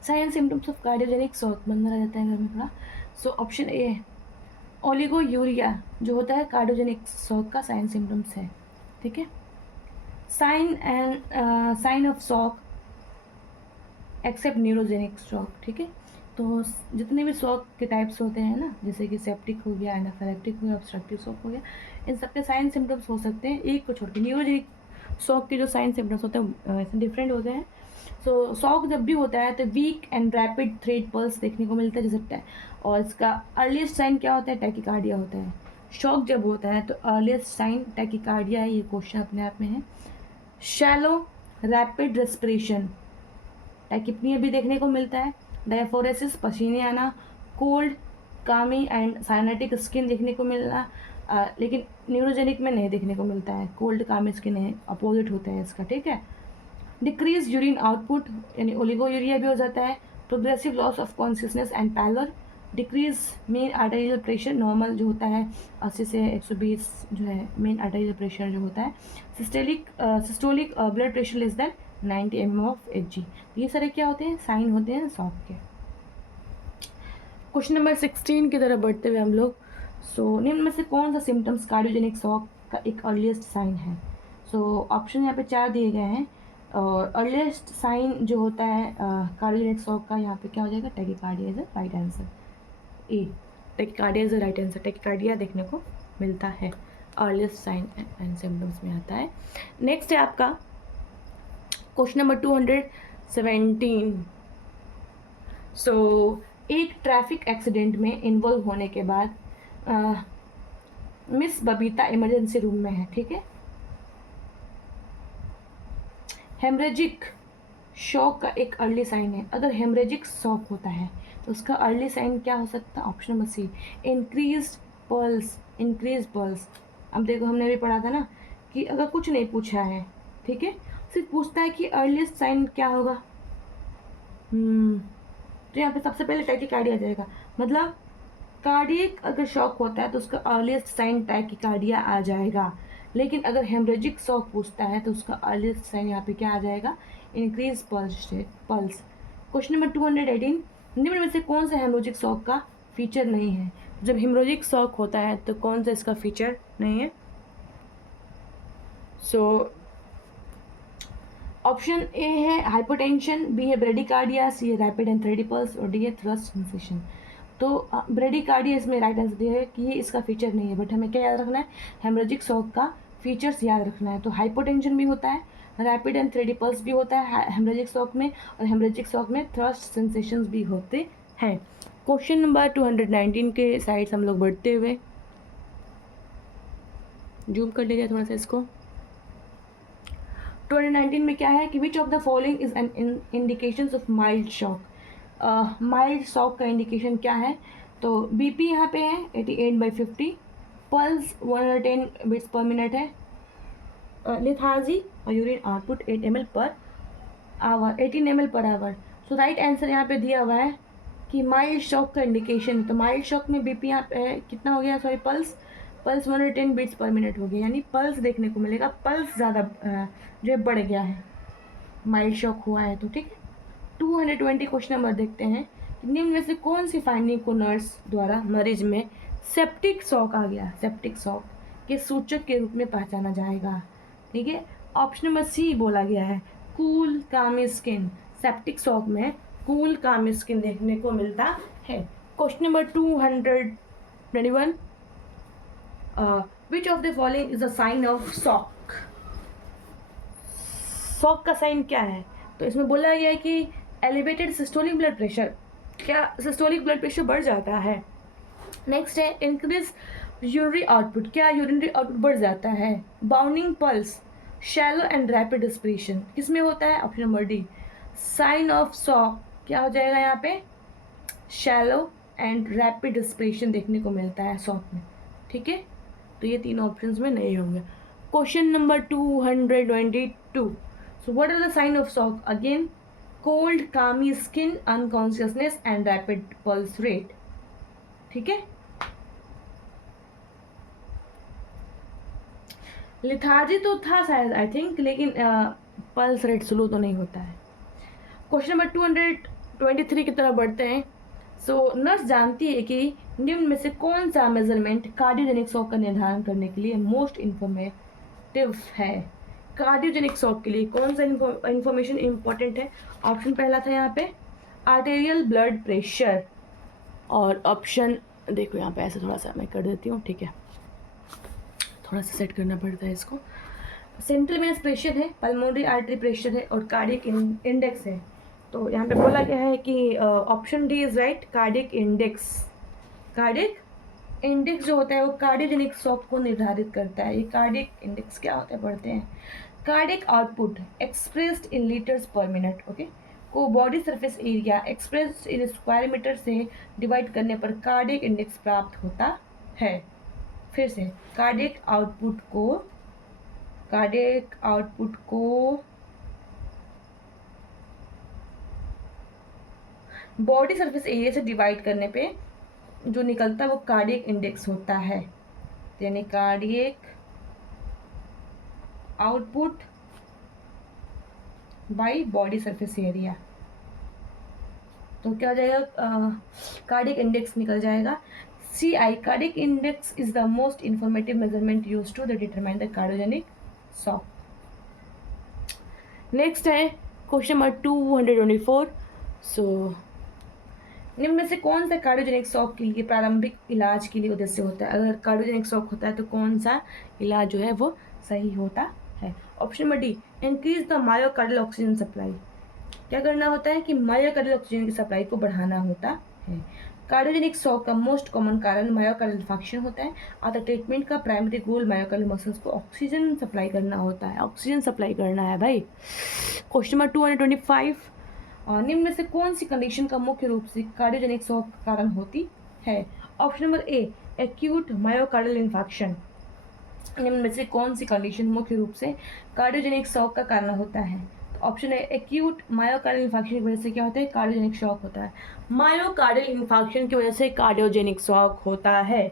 sign and symptoms of cardiogenic shock बंद रह जाता है घर में थोड़ा। सो ऑप्शन ए ओलिगोयूरिया जो होता है कार्डियोजेनिक शॉक का साइन सिम्टम्स है, ठीक है। Sign of shock except neurogenic shock, ठीक है। तो जितने भी शॉक के टाइप्स होते हैं ना, जैसे कि सेप्टिक हो गया, एनाफाइलेक्टिक हो गया, ऑब्स्ट्रक्टिव शॉक हो गया, इन सबके साइन सिम्टम्स हो सकते हैं, एक को छोड़ के। न्यूरोजेनिक शॉक के जो साइन सिम्टम्स होते हैं वैसे डिफरेंट होते हैं। सो शॉक जब भी होता है तो weak and rapid thread pulse देखने को मिलता है जैसे, और इसका अर्लीस्ट साइन क्या होता है, टैकीकार्डिया होता है। शॉक जब होता है तो अर्लीस्ट साइन टैकीकार्डिया है, ये क्वेश्चन अपने आप में है। शैलो रैपिड रेस्पिरेशन टैकिपनिया भी देखने को मिलता है। डायफोरेसिस पसीने आना, कोल्ड कामी एंड साइनेटिक स्किन देखने को मिलना, लेकिन न्यूरोजेनिक में नहीं देखने को मिलता है। कोल्ड कामी स्किन है, अपोजिट होता है इसका, ठीक है। डिक्रीज यूरिन आउटपुट यानी ओलिगोयूरिया भी हो जाता है। Progressive loss of consciousness and pallor, decrease mean arterial pressure, normal जो होता है 80 से 120 जो है मेन आर्टेरियल प्रेशर जो होता है। Systolic blood pressure less than 90 mm of Hg। ये सारे क्या होते हैं, साइन होते हैं शॉक के। क्वेश्चन नंबर 16 की तरफ बढ़ते हुए हम लोग, सो निम्न में से कौन सा सिम्टम्स कार्डियोजेनिक शॉक का एक अर्लीस्ट साइन है। सो ऑप्शन यहाँ पे 4 दिए गए हैं, और अर्लीस्ट साइन जो होता है कार्डियोजेनिक शॉक का यहाँ पे क्या हो जाएगा, tachycardia is right answer. A, tachycardia is right answer. Tachycardia देखने को मिलता है, अर्लीस्ट साइन एंड सिम्टम्स में आता है। नेक्स्ट है आपका क्वेश्चन नंबर 217। सो एक ट्रैफिक एक्सीडेंट में इन्वॉल्व होने के बाद मिस बबीता इमरजेंसी रूम में है, ठीक है। हेमरेजिक शॉक का एक अर्ली साइन है। अगर हेमरेजिक शॉक होता है तो उसका अर्ली साइन क्या हो सकता है, option number C, increase pulse. अब देखो हमने भी पढ़ा था ना कि अगर कुछ नहीं पूछा है, ठीक है, सिर्फ पूछता है कि अर्लीस्ट साइन क्या होगा, तो यहाँ पे सबसे पहले टैकीकार्डिया आ जाएगा। मतलब कार्डियक अगर शॉक होता है तो उसका अर्लीस्ट साइन टैकीकार्डिया आ जाएगा, लेकिन अगर हेमरेजिक शॉक पूछता है तो उसका अर्लीस्ट साइन यहाँ पे क्या आ जाएगा, इंक्रीज पल्स। क्वेश्चन नंबर 218, निम्न में से कौन सा हेमरेजिक शॉक का फीचर नहीं है। जब हेमरेजिक शॉक होता है तो कौन सा इसका फीचर नहीं है। सो ऑप्शन ए है हाइपोटेंशन, बी है ब्रेडिकार्डिया, सी है रैपिड एंड थ्रेडी पल्स और डी है थ्रस्ट सेंसेशन। तो ब्रेडिकार्डिया इसमें राइट आंसर दिया है कि ये इसका फीचर नहीं है, बट हमें क्या याद रखना है, हेमरेजिक शॉक का फीचर्स याद रखना है। तो हाइपोटेंशन भी होता है, रैपिड एंड थ्रेडी पल्स भी होता है हेमरेजिक शॉक में, और हेमरेजिक शॉक में थ्रस्ट सेंसेशंस भी होते हैं। क्वेश्चन नंबर 219 के साइड हम लोग बढ़ते हुए, जूम कर लीजिए थोड़ा सा इसको। 2019 में क्या है कि which of the following is an indications of mild shock. Mild shock का इंडिकेशन क्या है? तो बीपी यहाँ पे है 88/50, पल्स 110 बीट्स पर मिनट है, लेथार्जी और urine output 8 ml per hour, 18 ml per hour. So right answer यहाँ पे दिया हुआ है कि माइल्ड शॉक का इंडिकेशन। तो माइल्ड शॉक में बीपी यहाँ पे कितना हो गया, sorry pulse 110 beats per minute हो गया, यानी पल्स देखने को मिलेगा, पल्स ज़्यादा जो है बढ़ गया है, माइल्ड शॉक हुआ है तो। ठीक है, 220 क्वेश्चन नंबर देखते हैं कि निम्न में से कौन सी फाइंडिंग को नर्स द्वारा मरीज में सेप्टिक शॉक आ गया, सेप्टिक शॉक के सूचक के रूप में पहचाना जाएगा। ठीक है, ऑप्शन नंबर सी बोला गया है, cool clammy skin. Septic shock में कूल कामी स्किन देखने को मिलता है। Question number 221, which of the following is a sign of shock. Shock का साइन क्या है? तो इसमें बोला गया है कि एलिवेटेड सिस्टोलिक ब्लड प्रेशर, क्या सिस्टोलिक ब्लड प्रेशर बढ़ जाता है। नेक्स्ट है इंक्रीज यूरिनरी आउटपुट, क्या यूरिनरी आउटपुट बढ़ जाता है। Bounding pulse, shallow and rapid respiration किसमें होता है? Option number D. Sign of shock क्या हो जाएगा यहाँ पे? शैलो एंड रैपिड रेस्पिरेशन देखने को मिलता है शॉक में। ठीक है, तो ये तीन ऑप्शंस में नहीं होंगे। Question number 222, so what are the sign of shock? Again cold, clammy skin, unconsciousness and rapid pulse rate. ठीक है, लिथार्जी तो था शायद आई थिंक, लेकिन पल्स रेट स्लो तो नहीं होता है। क्वेश्चन नंबर 223 की तरफ बढ़ते हैं। सो नर्स जानती है कि निम्न में से कौन सा मेजरमेंट कार्डियोजेनिक शॉक का निर्धारण करने के लिए मोस्ट इंफॉर्मेटिव है। कार्डियोजेनिक शॉक के लिए कौन सा इंफॉर्मेशन इंपॉर्टेंट है? ऑप्शन पहला था यहाँ पे आर्टेरियल ब्लड प्रेशर, और ऑप्शन देखो यहाँ पे ऐसे थोड़ा सा मैं कर देती हूँ, ठीक है, थोड़ा सा सेट करना पड़ता है इसको। सेंट्रल वेनस प्रेशर है, पल्मोनरी आर्टरी प्रेशर है, और कार्डियक इंडेक्स है। तो यहाँ पे बोला गया है कि option D is right, cardiac index. Cardiac index जो होता है वो कार्डियोजेनिक शॉक को निर्धारित करता है। ये कार्डियक इंडेक्स क्या होता है पढ़ते हैं। Cardiac output expressed in litres per minute, okay, को body surface area expressed in square metre से डिवाइड करने पर कार्डियक इंडेक्स प्राप्त होता है। फिर से कार्डियक आउटपुट को बॉडी सरफेस एरिया से डिवाइड करने पे जो निकलता है वो कार्डियक इंडेक्स होता है, यानी cardiac output by body surface area. तो क्या हो जाएगा? कार्डियक इंडेक्स निकल जाएगा। CI cardiac index is the most informative measurement used to determine the cardiogenic shock. Next है क्वेश्चन नंबर 224। सो निम्न में से कौन सा कार्डियोजेनिक शॉक के लिए प्रारंभिक इलाज के लिए उद्देश्य होता है? अगर कार्डियोजेनिक शॉक होता है तो कौन सा इलाज जो है वो सही होता है? Option number D, increase the myocardial oxygen supply. क्या करना होता है कि मायोकार्डियल ऑक्सीजन की सप्लाई को बढ़ाना होता है। कार्डियोजेनिक शॉक का मोस्ट कॉमन कारण मायोकार्डियल इंफार्क्शन होता है, और ट्रीटमेंट का प्राइमरी गोल मायोकार्डियल मसल्स को ऑक्सीजन सप्लाई करना होता है, ऑक्सीजन सप्लाई करना है भाई। क्वेश्चन नंबर 225, और निम्न में से कौन सी कंडीशन का मुख्य रूप से कार्डियोजेनिक शॉक का कारण होती है? Option number A, acute myocardial infarction. निम्न में से कौन सी कंडीशन मुख्य रूप से कार्डियोजेनिक शॉक का कारण होता है? ऑप्शन है एक्यूट मायोकार्डियल इंफार्क्शन की वजह से क्या होता है? कार्डियोजेनिक शॉक होता है। मायोकार्डियल इंफार्क्शन की वजह से कार्डियोजेनिक शॉक होता है।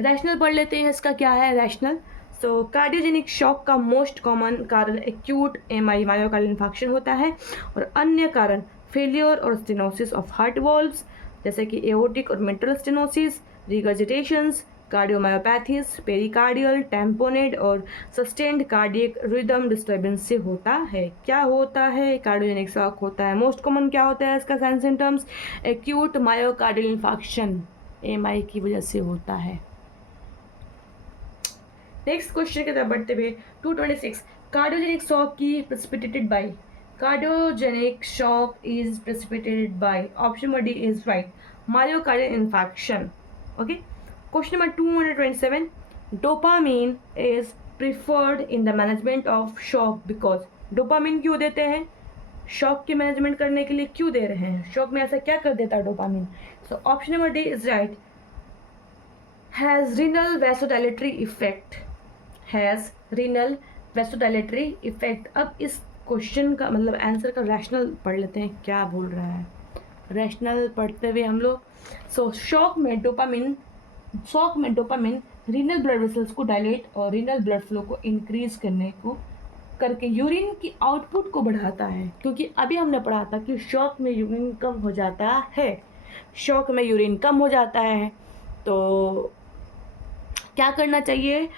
रैशनल पढ़ लेते हैं, इसका क्या है रैशनल। सो कार्डियोजेनिक शॉक का मोस्ट कॉमन कारण एक्यूट मायोकार्डियल इंफार्क्शन होता है, और अन्य कारण फेलियर और स्टेनोसिस ऑफ हार्ट वॉल्व्स, जैसे कि एओर्टिक और मिट्रल स्टेनोसिस, रिगर्जिटेशंस, कार्डियोमायोपैथीज, पेरिकार्डियल टैम्पोनेट और सस्टेन्ड कार्डियक रिदम डिस्टर्बेंस से होता है। क्या होता है? कार्डियोजेनिक शॉक होता है। मोस्ट कॉमन क्या होता है इसका sign symptoms? Acute myocardial infarction, MI की वजह से होता है। नेक्स्ट क्वेश्चन की तरफ बढ़ते हुए 226, कार्डियोजेनिक शॉक की precipitated bye, cardiogenic shock is precipitated bye, option number D is right, myocardial infection. Okay, question number 227, dopamine is preferred in the management of shock because, dopamine क्यों देते हैं, shock के management करने के लिए क्यों दे रहे हैं, शॉक में ऐसा क्या कर देता है dopamine. So option number D is right, has renal vasodilatory effect, has renal vasodilatory effect. अब इस क्वेश्चन का मतलब आंसर का रैशनल पढ़ लेते हैं, क्या बोल रहा है रैशनल पढ़ते हुए हम लोग। सो शॉक में डोपामिन रीनल ब्लड वेसल्स को डायलेट और रीनल ब्लड फ्लो को इंक्रीज करके यूरिन की आउटपुट को बढ़ाता है, क्योंकि अभी हमने पढ़ा था कि शॉक में यूरिन कम हो जाता है, शॉक में यूरिन कम हो जाता है तो क्या करना चाहिए,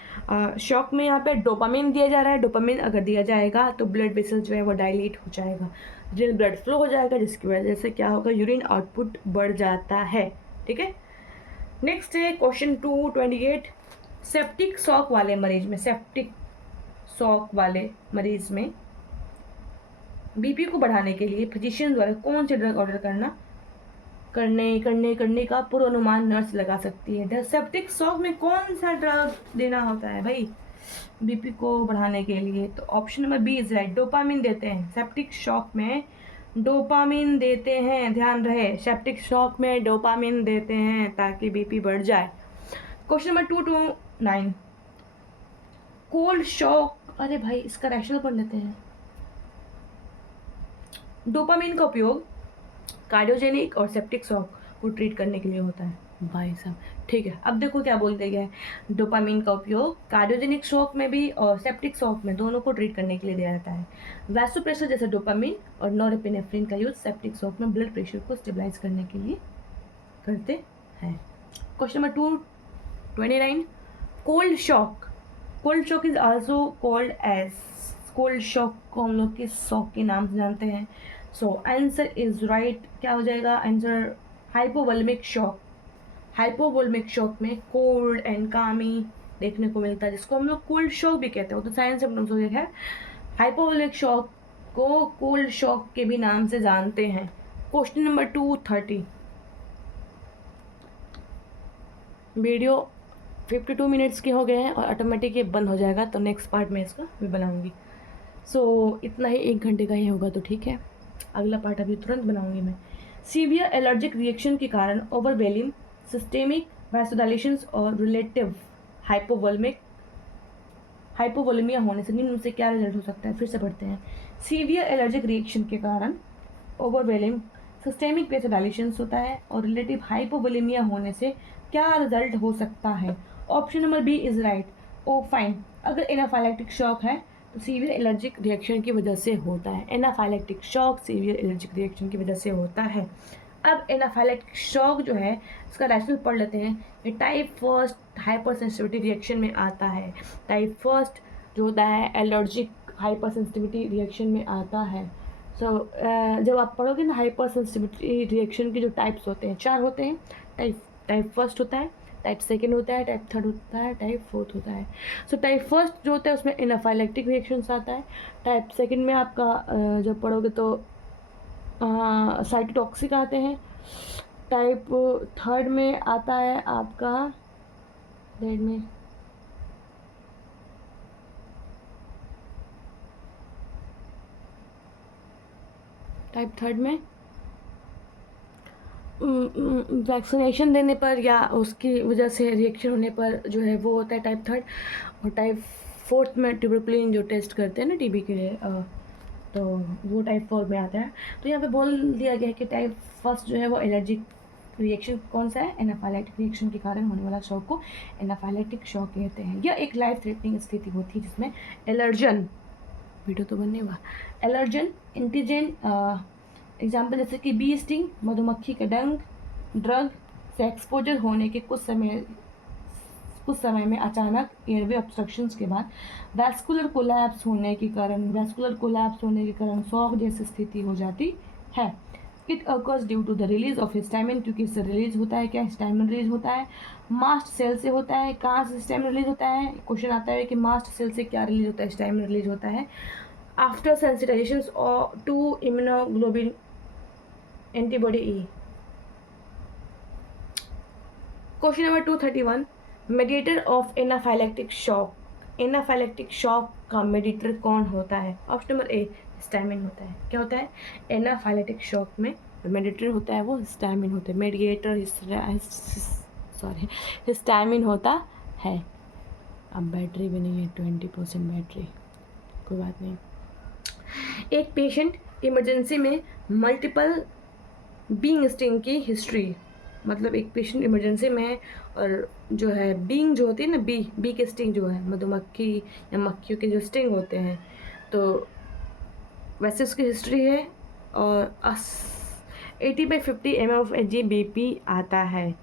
शॉक में यहाँ पे डोपामिन दिया जा रहा है, डोपामिन अगर दिया जाएगा तो ब्लड वेसल जो है वो डायलेट हो जाएगा, रीनल ब्लड फ्लो हो जाएगा, जिसकी वजह से क्या होगा, यूरिन आउटपुट बढ़ जाता है। ठीक है, नेक्स्ट है क्वेश्चन 228, सेप्टिक शॉक वाले मरीज में बीपी को बढ़ाने के लिए फिजिशियन द्वारा कौन से ड्रग ऑर्डर करने का पूर्वानुमान नर्स लगा सकती है। सेप्टिक शॉक में कौन सा ड्रग देना होता है भाई बीपी को बढ़ाने के लिए, तो option number B is right, dopamine देते हैं, सेप्टिक शॉक में डोपामिन देते हैं, ध्यान रहे सेप्टिक शॉक में डोपामिन देते हैं ताकि बीपी बढ़ जाए। क्वेश्चन नंबर 229, कोल्ड शॉक, अरे भाई इसका रैशनल पढ़ लेते हैं। डोपामिन का उपयोग कार्डियोजेनिक और सेप्टिक शॉक को ट्रीट करने के लिए होता है भाई साहब। ठीक है, अब देखो क्या बोल दिया गया है, डोपामिन का उपयोग कार्डियोजेनिक शॉक में भी और सेप्टिक शॉक में दोनों को ट्रीट करने के लिए दिया जाता है। वैसोप्रेशर जैसे डोपामिन और नॉरएपिनेफ्रिन का यूज सेप्टिक शॉक में ब्लड प्रेशर को स्टेबलाइज करने के लिए करते हैं। Question number 229, cold shock is also called as, cold shock को हम लोग किस शॉक के नाम से जानते हैं। सो आंसर इज राइट, क्या हो जाएगा आंसर, हाइपोवोलेमिक शॉक में कोल्ड एंड कामी देखने को मिलता है, जिसको हम लोग कोल्ड शॉक भी कहते हैं, वो तो साइंस से प्रोनाउंस हो गया है। हाइपोवोलेमिक शॉक को कोल्ड शॉक के भी नाम से जानते हैं। क्वेश्चन नंबर 230, वीडियो 52 मिनट्स के हो गए हैं और ऑटोमेटिक ये बंद हो जाएगा, तो नेक्स्ट पार्ट में इसका मैं बनाऊंगी। सो इतना ही 1 घंटे का ही होगा तो ठीक है, अगला पार्ट अभी तुरंत बनाऊंगी मैं। सीवियर एलर्जिक रिएक्शन के कारण ओवरवेलिंग सिस्टेमिक वैसोडाइलेशंस और रिलेटिव हाइपोवोलेमिया होने से निम्न से क्या रिजल्ट हो सकता है, फिर से पढ़ते हैं। सीवियर एलर्जिक रिएक्शन के कारण ओवरवेलिंग सिस्टेमिक वैसोडाइलेशंस होता है और रिलेटिव हाइपोवोलेमिया होने से क्या रिजल्ट हो सकता है। Option number B is right, oh fine, अगर एनाफाइलेक्टिक शॉक है तो सीवियर एलर्जिक रिएक्शन की वजह से होता है, anaphylactic shock severe allergic reaction की वजह से होता है। अब एनाफाइलेक्टिक शॉक जो है इसका रैशनल पढ़ लेते हैं, ये type first hyper sensitivity reaction में आता है, टाइप फर्स्ट जो होता है एलर्जिक हाइपर सेंसिटिविटी रिएक्शन में आता है। सो जब आप पढ़ोगे ना हाइपर सेंसिटिविटी रिएक्शन के जो टाइप्स होते हैं 4 होते हैं, टाइप फर्स्ट होता है, टाइप सेकेंड होता है, टाइप थर्ड होता है, टाइप फोर्थ होता है। सो टाइप फर्स्ट जो होता है उसमें एनाफाइलेक्टिक रिएक्शंस आता है, टाइप सेकेंड में आपका जब पढ़ोगे तो साइटोटॉक्सिक आते हैं, टाइप थर्ड में आता है आपका टाइप थर्ड में वैक्सीनेशन देने पर या उसकी वजह से रिएक्शन होने पर जो है वो होता है टाइप थर्ड। और टाइप फोर्थ में ट्यूबरकुलिन जो टेस्ट करते हैं ना टीबी के लिए, तो वो टाइप 4 में आता है। तो यहाँ पे बोल दिया गया है कि टाइप फर्स्ट जो है वो एलर्जिक रिएक्शन कौन सा है, एनाफाइलेक्टिक रिएक्शन के कारण होने वाला शॉक को एनाफाइलेक्टिक शॉक कहते हैं। यह एक लाइफ थ्रेटनिंग स्थिति होती है जिसमें एलर्जन, वीडियो तो बनने हुआ, एलर्जन एंटीजन एग्जाम्पल जैसे कि बी स्टिंग, मधुमक्खी का डंक, ड्रग से एक्सपोजर होने के कुछ समय में अचानक एयरवे ऑब्स्ट्रक्शंस के बाद वैस्कुलर कोलैप्स होने के कारण शॉक जैसी स्थिति हो जाती है। It occurs due to the release of histamine, क्योंकि इससे रिलीज होता है क्या, हिस्टामिन रिलीज होता है। मास्ट सेल से होता है, कहाँ से हिस्टामिन रिलीज होता है, क्वेश्चन आता है कि मास्ट सेल से क्या रिलीज होता है, हिस्टामिन रिलीज होता है after sensitisation to immunoglobulin antibody E. Question number 231, mediator of anaphylactic shock, anaphylactic shock का मेडिएटर कौन होता है? ऑप्शन नंबर ए हिस्टामिन होता है। क्या होता है? एनाफाइलेक्टिक शॉक में मेडिएटर होता है वो हिस्टामिन होता है, मेडिएटर सॉरी हिस्टामिन होता है। अब बैटरी भी नहीं है, 20% बैटरी, कोई बात नहीं। एक पेशेंट इमरजेंसी में मल्टीपल बीइंग स्टिंग की हिस्ट्री, मतलब एक पेशेंट इमरजेंसी में है और जो है बीइंग जो होती है ना, बी के स्टिंग जो है, मधुमक्खी या मक्खियों के जो स्टिंग होते हैं, तो वैसे उसकी हिस्ट्री है और 80/50 ml ऑफ GBP आता है,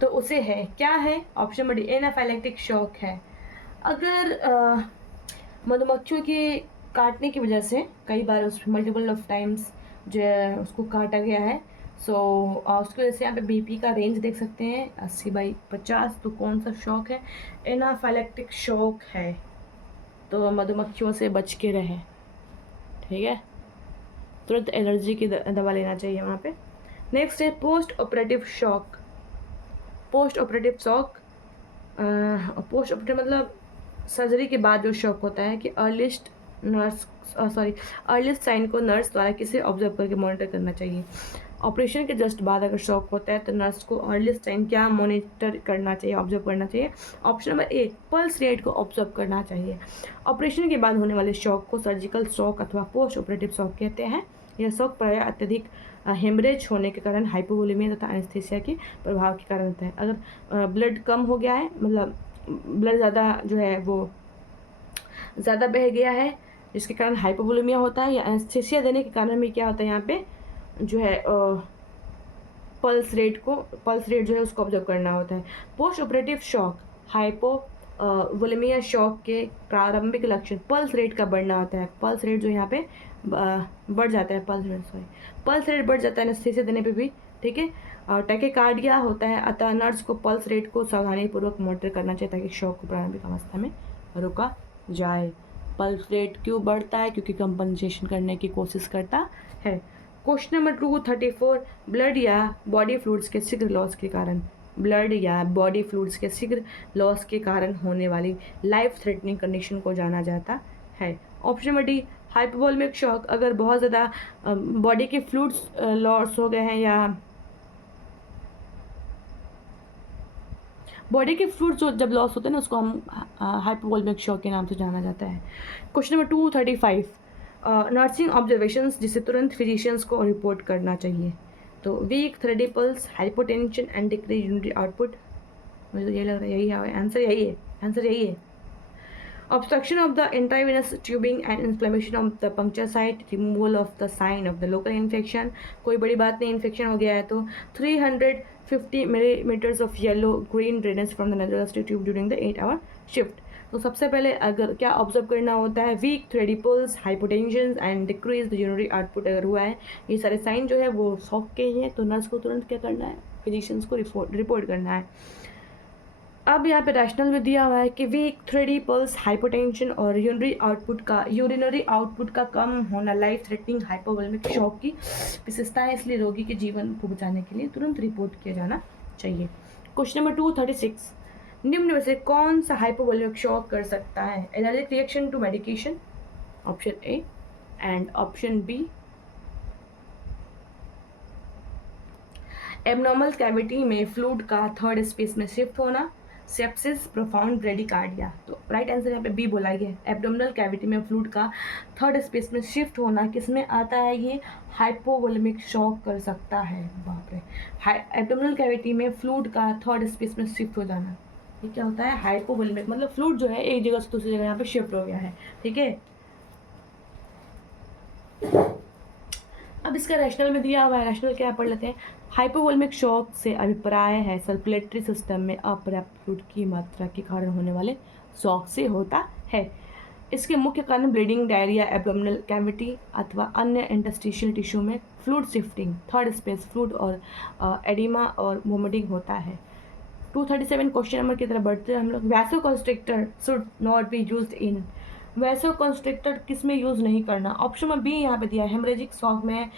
तो उसे है क्या है? Option number D anaphylactic shock है। अगर मधुमक्खियों के काटने की वजह से कई बार उस मल्टीपल ऑफ टाइम्स जो है उसको काटा गया है, सो उसकी वजह से यहाँ पे बीपी का रेंज देख सकते हैं 80/50, तो कौन सा शॉक है? एनाफाइलेक्टिक शॉक है। तो मधुमक्खियों से बच के रहे, ठीक है, तुरंत एलर्जी की दवा लेना चाहिए वहाँ पे। नेक्स्ट है post operative shock. Post operative shock, post operative मतलब सर्जरी के बाद जो शॉक होता है कि अर्लीस्ट साइन को नर्स द्वारा किसे ऑब्जर्व करके मॉनिटर करना चाहिए। ऑपरेशन के जस्ट बाद अगर शॉक होता है तो नर्स को अर्लीस्ट साइन क्या मॉनिटर करना चाहिए, ऑब्जर्व करना चाहिए? Option number A pulse rate को ऑब्जर्व करना चाहिए। ऑपरेशन के बाद होने वाले शॉक को सर्जिकल शॉक अथवा पोस्ट ऑपरेटिव शॉक कहते हैं। यह शॉक प्रायः अत्यधिक हेमरेज होने के कारण, हाइपोवोलेमिया तथा एनेस्थीसिया के प्रभाव के कारण होता है। अगर ब्लड कम हो गया है, मतलब ब्लड ज़्यादा जो है वो ज़्यादा बह गया है जिसके कारण हाइपोवोलेमिया होता है, या एनेस्थीसिया देने के कारण भी क्या होता है यहाँ पे जो है पल्स रेट जो है उसको ऑब्जर्व करना होता है। Post operative shock hypovolemia shock के प्रारंभिक लक्षण पल्स रेट का बढ़ना होता है। पल्स रेट जो यहाँ पे बढ़ जाता है, पल्स रेट बढ़ जाता है एनेस्थीसिया देने पे भी, ठीक है। और टैकीकार्डिया होता है, अतः नर्स को पल्स रेट को सावधानीपूर्वक मॉनिटर करना चाहिए ताकि शॉक को प्रारंभिक अवस्था में रोका जाए। पल्स रेट क्यों बढ़ता है? क्योंकि कंपनसेशन करने की कोशिश करता है। क्वेश्चन नंबर 234, ब्लड या बॉडी फ्लूइड्स के शीघ्र लॉस के कारण, ब्लड या बॉडी फ्लूइड्स के शीघ्र लॉस के कारण होने वाली लाइफ थ्रेटनिंग कंडीशन को जाना जाता है। Option number D hypovolemic shock, अगर बहुत ज़्यादा बॉडी के फ्लूइड्स लॉस हो गए हैं या बॉडी के फ्लूइड्स जो जब लॉस होते हैं ना उसको हम हाइपोवोलेमिक शॉक के नाम से जाना जाता है। क्वेश्चन नंबर 235, नर्सिंग ऑब्जर्वेशंस जिसे तुरंत फिजिशियंस को रिपोर्ट करना चाहिए। तो weak thready pulse, hypotension and decrease यूनिटरी आउटपुट, मुझे तो यही लग रहा है यही है आंसर, यही है। Obstruction of the intravenous tubing and inflammation of the puncture site, removal of the sign of the local infection, कोई बड़ी बात नहीं, इन्फेक्शन हो गया है तो 350 millimeters of yellow green drainage from the nasal tube during the 8-hour shift। तो सबसे पहले अगर क्या ऑब्जर्व करना होता है? Weak thready pulse, hypotension and decrease the urinary output अगर हुआ है, ये सारे साइन जो है वो शॉक के ही हैं, तो नर्स को तुरंत क्या करना है? फिजिशियंस को रिपोर्ट करना है। अब यहाँ पे रैशनल में दिया हुआ है कि वीक थ्रेडी पल्स, हाइपोटेंशन और यूरिनरी आउटपुट का कम होना लाइफ थ्रेटनिंग हाइपोवोलेमिक शॉक की विशेषता है, इसलिए रोगी के जीवन को बचाने के लिए तुरंत रिपोर्ट किया जाना चाहिए। क्वेश्चन नंबर 236, निम्न में से कौन सा हाइपोवोलेमिक शॉक कर सकता है? Allergic reaction to medication, option A and option B. Abnormal cavity में फ्लूइड का थर्ड स्पेस में शिफ्ट होना, सेप्सिस, प्रोफाउंड ब्रेडिकार्डिया। तो राइट आंसर यहाँ पे बी बोला गया है। एब्डोमिनल कैविटी में फ्लूइड का थर्ड स्पेस में शिफ्ट होना किसमें आता है? ये हाइपोवोलेमिक शॉक कर सकता है। बाप रे, एब्डोमिनल कैविटी में फ्लूइड का थर्ड स्पेस में शिफ्ट हो जाना, ये क्या होता है? हाइपोवोलेमिक, मतलब फ्लूइड जो है एक जगह से दूसरी जगह यहाँ पे शिफ्ट हो गया है, ठीक है। अब इसका रैशनल में दिया हुआ है, रैशनल क्या पढ़ लेते हैं। हाइपोवोलेमिक शॉक से अभिप्राय है सर्कुलेटरी सिस्टम में अपर्याप्त फ्लूइड की मात्रा के कारण होने वाले शॉक से होता है। इसके मुख्य कारण ब्लीडिंग, डायरिया, एब्डोमिनल कैविटी अथवा अन्य इंटरस्टिशियल टिश्यू में fluid shifting, third space fluid और एडिमा और वोमिटिंग होता है। 237 क्वेश्चन नंबर की तरफ बढ़ते हैं हम लोग। Vasoconstrictor should not be used in, vasoconstrictor किस में यूज़ नहीं करना? ऑप्शन में बी यहाँ पे दिया है, हेमरेजिक शॉक में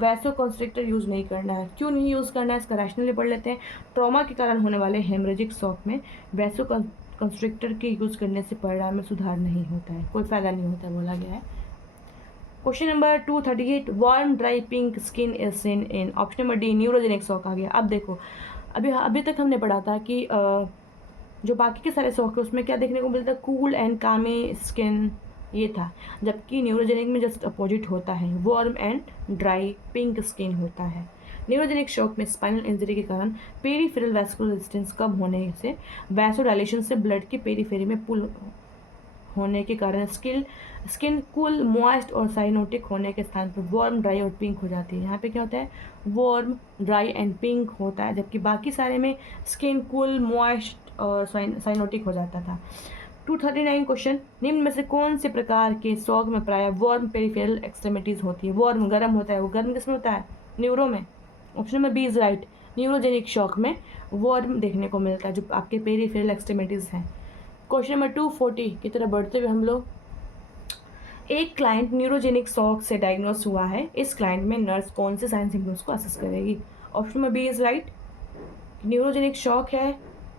वैसो कंस्ट्रिक्टर यूज़ नहीं करना है। क्यों नहीं यूज़ करना है, इसका रैशनली पढ़ लेते हैं। ट्रॉमा के कारण होने वाले हेमरेजिक शॉक में वैसो कंस्ट्रिक्टर के यूज़ करने से परिणाम में सुधार नहीं होता है, कोई फ़ायदा नहीं होता बोला गया है। Question number 238, warm dry pink skin is seen in, option number D neurogenic shock आ गया। अब देखो, अभी तक हमने पढ़ा था कि जो बाकी के सारे शॉक है उसमें क्या देखने को मिलता है, कूल एंड कामी स्किन ये था, जबकि न्यूरोजेनिक में जस्ट अपोजिट होता है, warm and dry pink skin होता है। न्यूरोजेनिक शॉक में स्पाइनल इंजरी के कारण पेरीफेरल वैस्कुलर रेजिस्टेंस कम होने से वैसोडाइलेशन से ब्लड के पेरीफेरी में पुल होने के कारण स्किन कूल, मॉइस्ट और साइनोटिक होने के स्थान पर वार्म, ड्राई और पिंक हो जाती है। यहाँ पे क्या होता है, वार्म, ड्राई एंड पिंक होता है, जबकि बाकी सारे में स्किन कूल, मॉइस्ट और साइनोटिक हो जाता था। 239 क्वेश्चन, निम्न में से कौन से प्रकार के शॉक में प्राय वार्म पेरिफेरल एक्सट्रीमिटीज़ होती है? वार्म गर्म होता है, वो गर्म किस में होता है, न्यूरो में। Option number B is right, neurogenic shock में वार्म देखने को मिलता है जो आपके पेरिफेरल एक्सट्रीमिटीज़ हैं। क्वेश्चन नंबर 240 की तरफ बढ़ते हुए हम लोग, एक क्लाइंट न्यूरोजेनिक शॉक से डायग्नोस हुआ है, इस क्लाइंट में नर्स कौन से साइन सिम्टम्स को असेस करेगी? Option number B is right, neurogenic shock है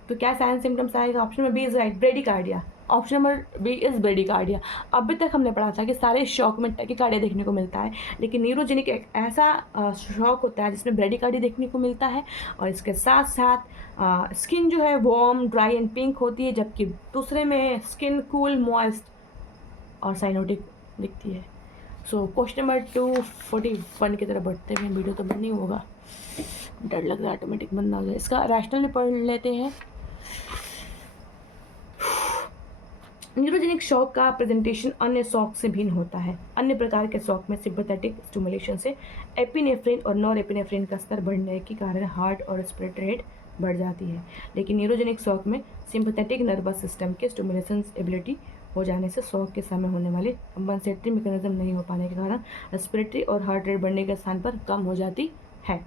तो क्या साइन सिम्टम्स आएगा? Option number B is right, bradycardia. Option number B is bradycardia. अभी तक हमने पढ़ा था कि सारे शॉक में टैकीकार्डिया देखने को मिलता है, लेकिन न्यूरोजेनिक एक ऐसा शॉक होता है जिसमें ब्रेडिकार्डिया देखने को मिलता है, और इसके साथ साथ स्किन जो है वार्म, ड्राई एंड पिंक होती है, जबकि दूसरे में स्किन कूल, मॉइस्ट और साइनोटिक दिखती है। सो क्वेश्चन नंबर 241 की तरफ बढ़ते हैं। वीडियो तो बंद नहीं होगा, डर लग रहा है ऑटोमेटिक बंद ना हो जाए। इसका रैशनल में पढ़ लेते हैं। न्यूरोजेनिक शॉक का प्रेजेंटेशन अन्य शॉक से भिन्न होता है। अन्य प्रकार के शॉक में सिंपैथेटिक स्टिमुलेशन से एपिनेफ्रिन और नॉर एपिनेफ्रिन का स्तर बढ़ने के कारण हार्ट और रेस्पिरेटरी रेट बढ़ जाती है, लेकिन न्यूरोजेनिक शॉक में सिंपैथेटिक नर्वस सिस्टम के स्टिमुलेशन एबिलिटी हो जाने से शॉक के समय होने वाली कंपनसेटरी मैकेनिज्म नहीं हो पाने के कारण रेस्पिरेटरी और हार्ट रेट बढ़ने के स्थान पर कम हो जाती है।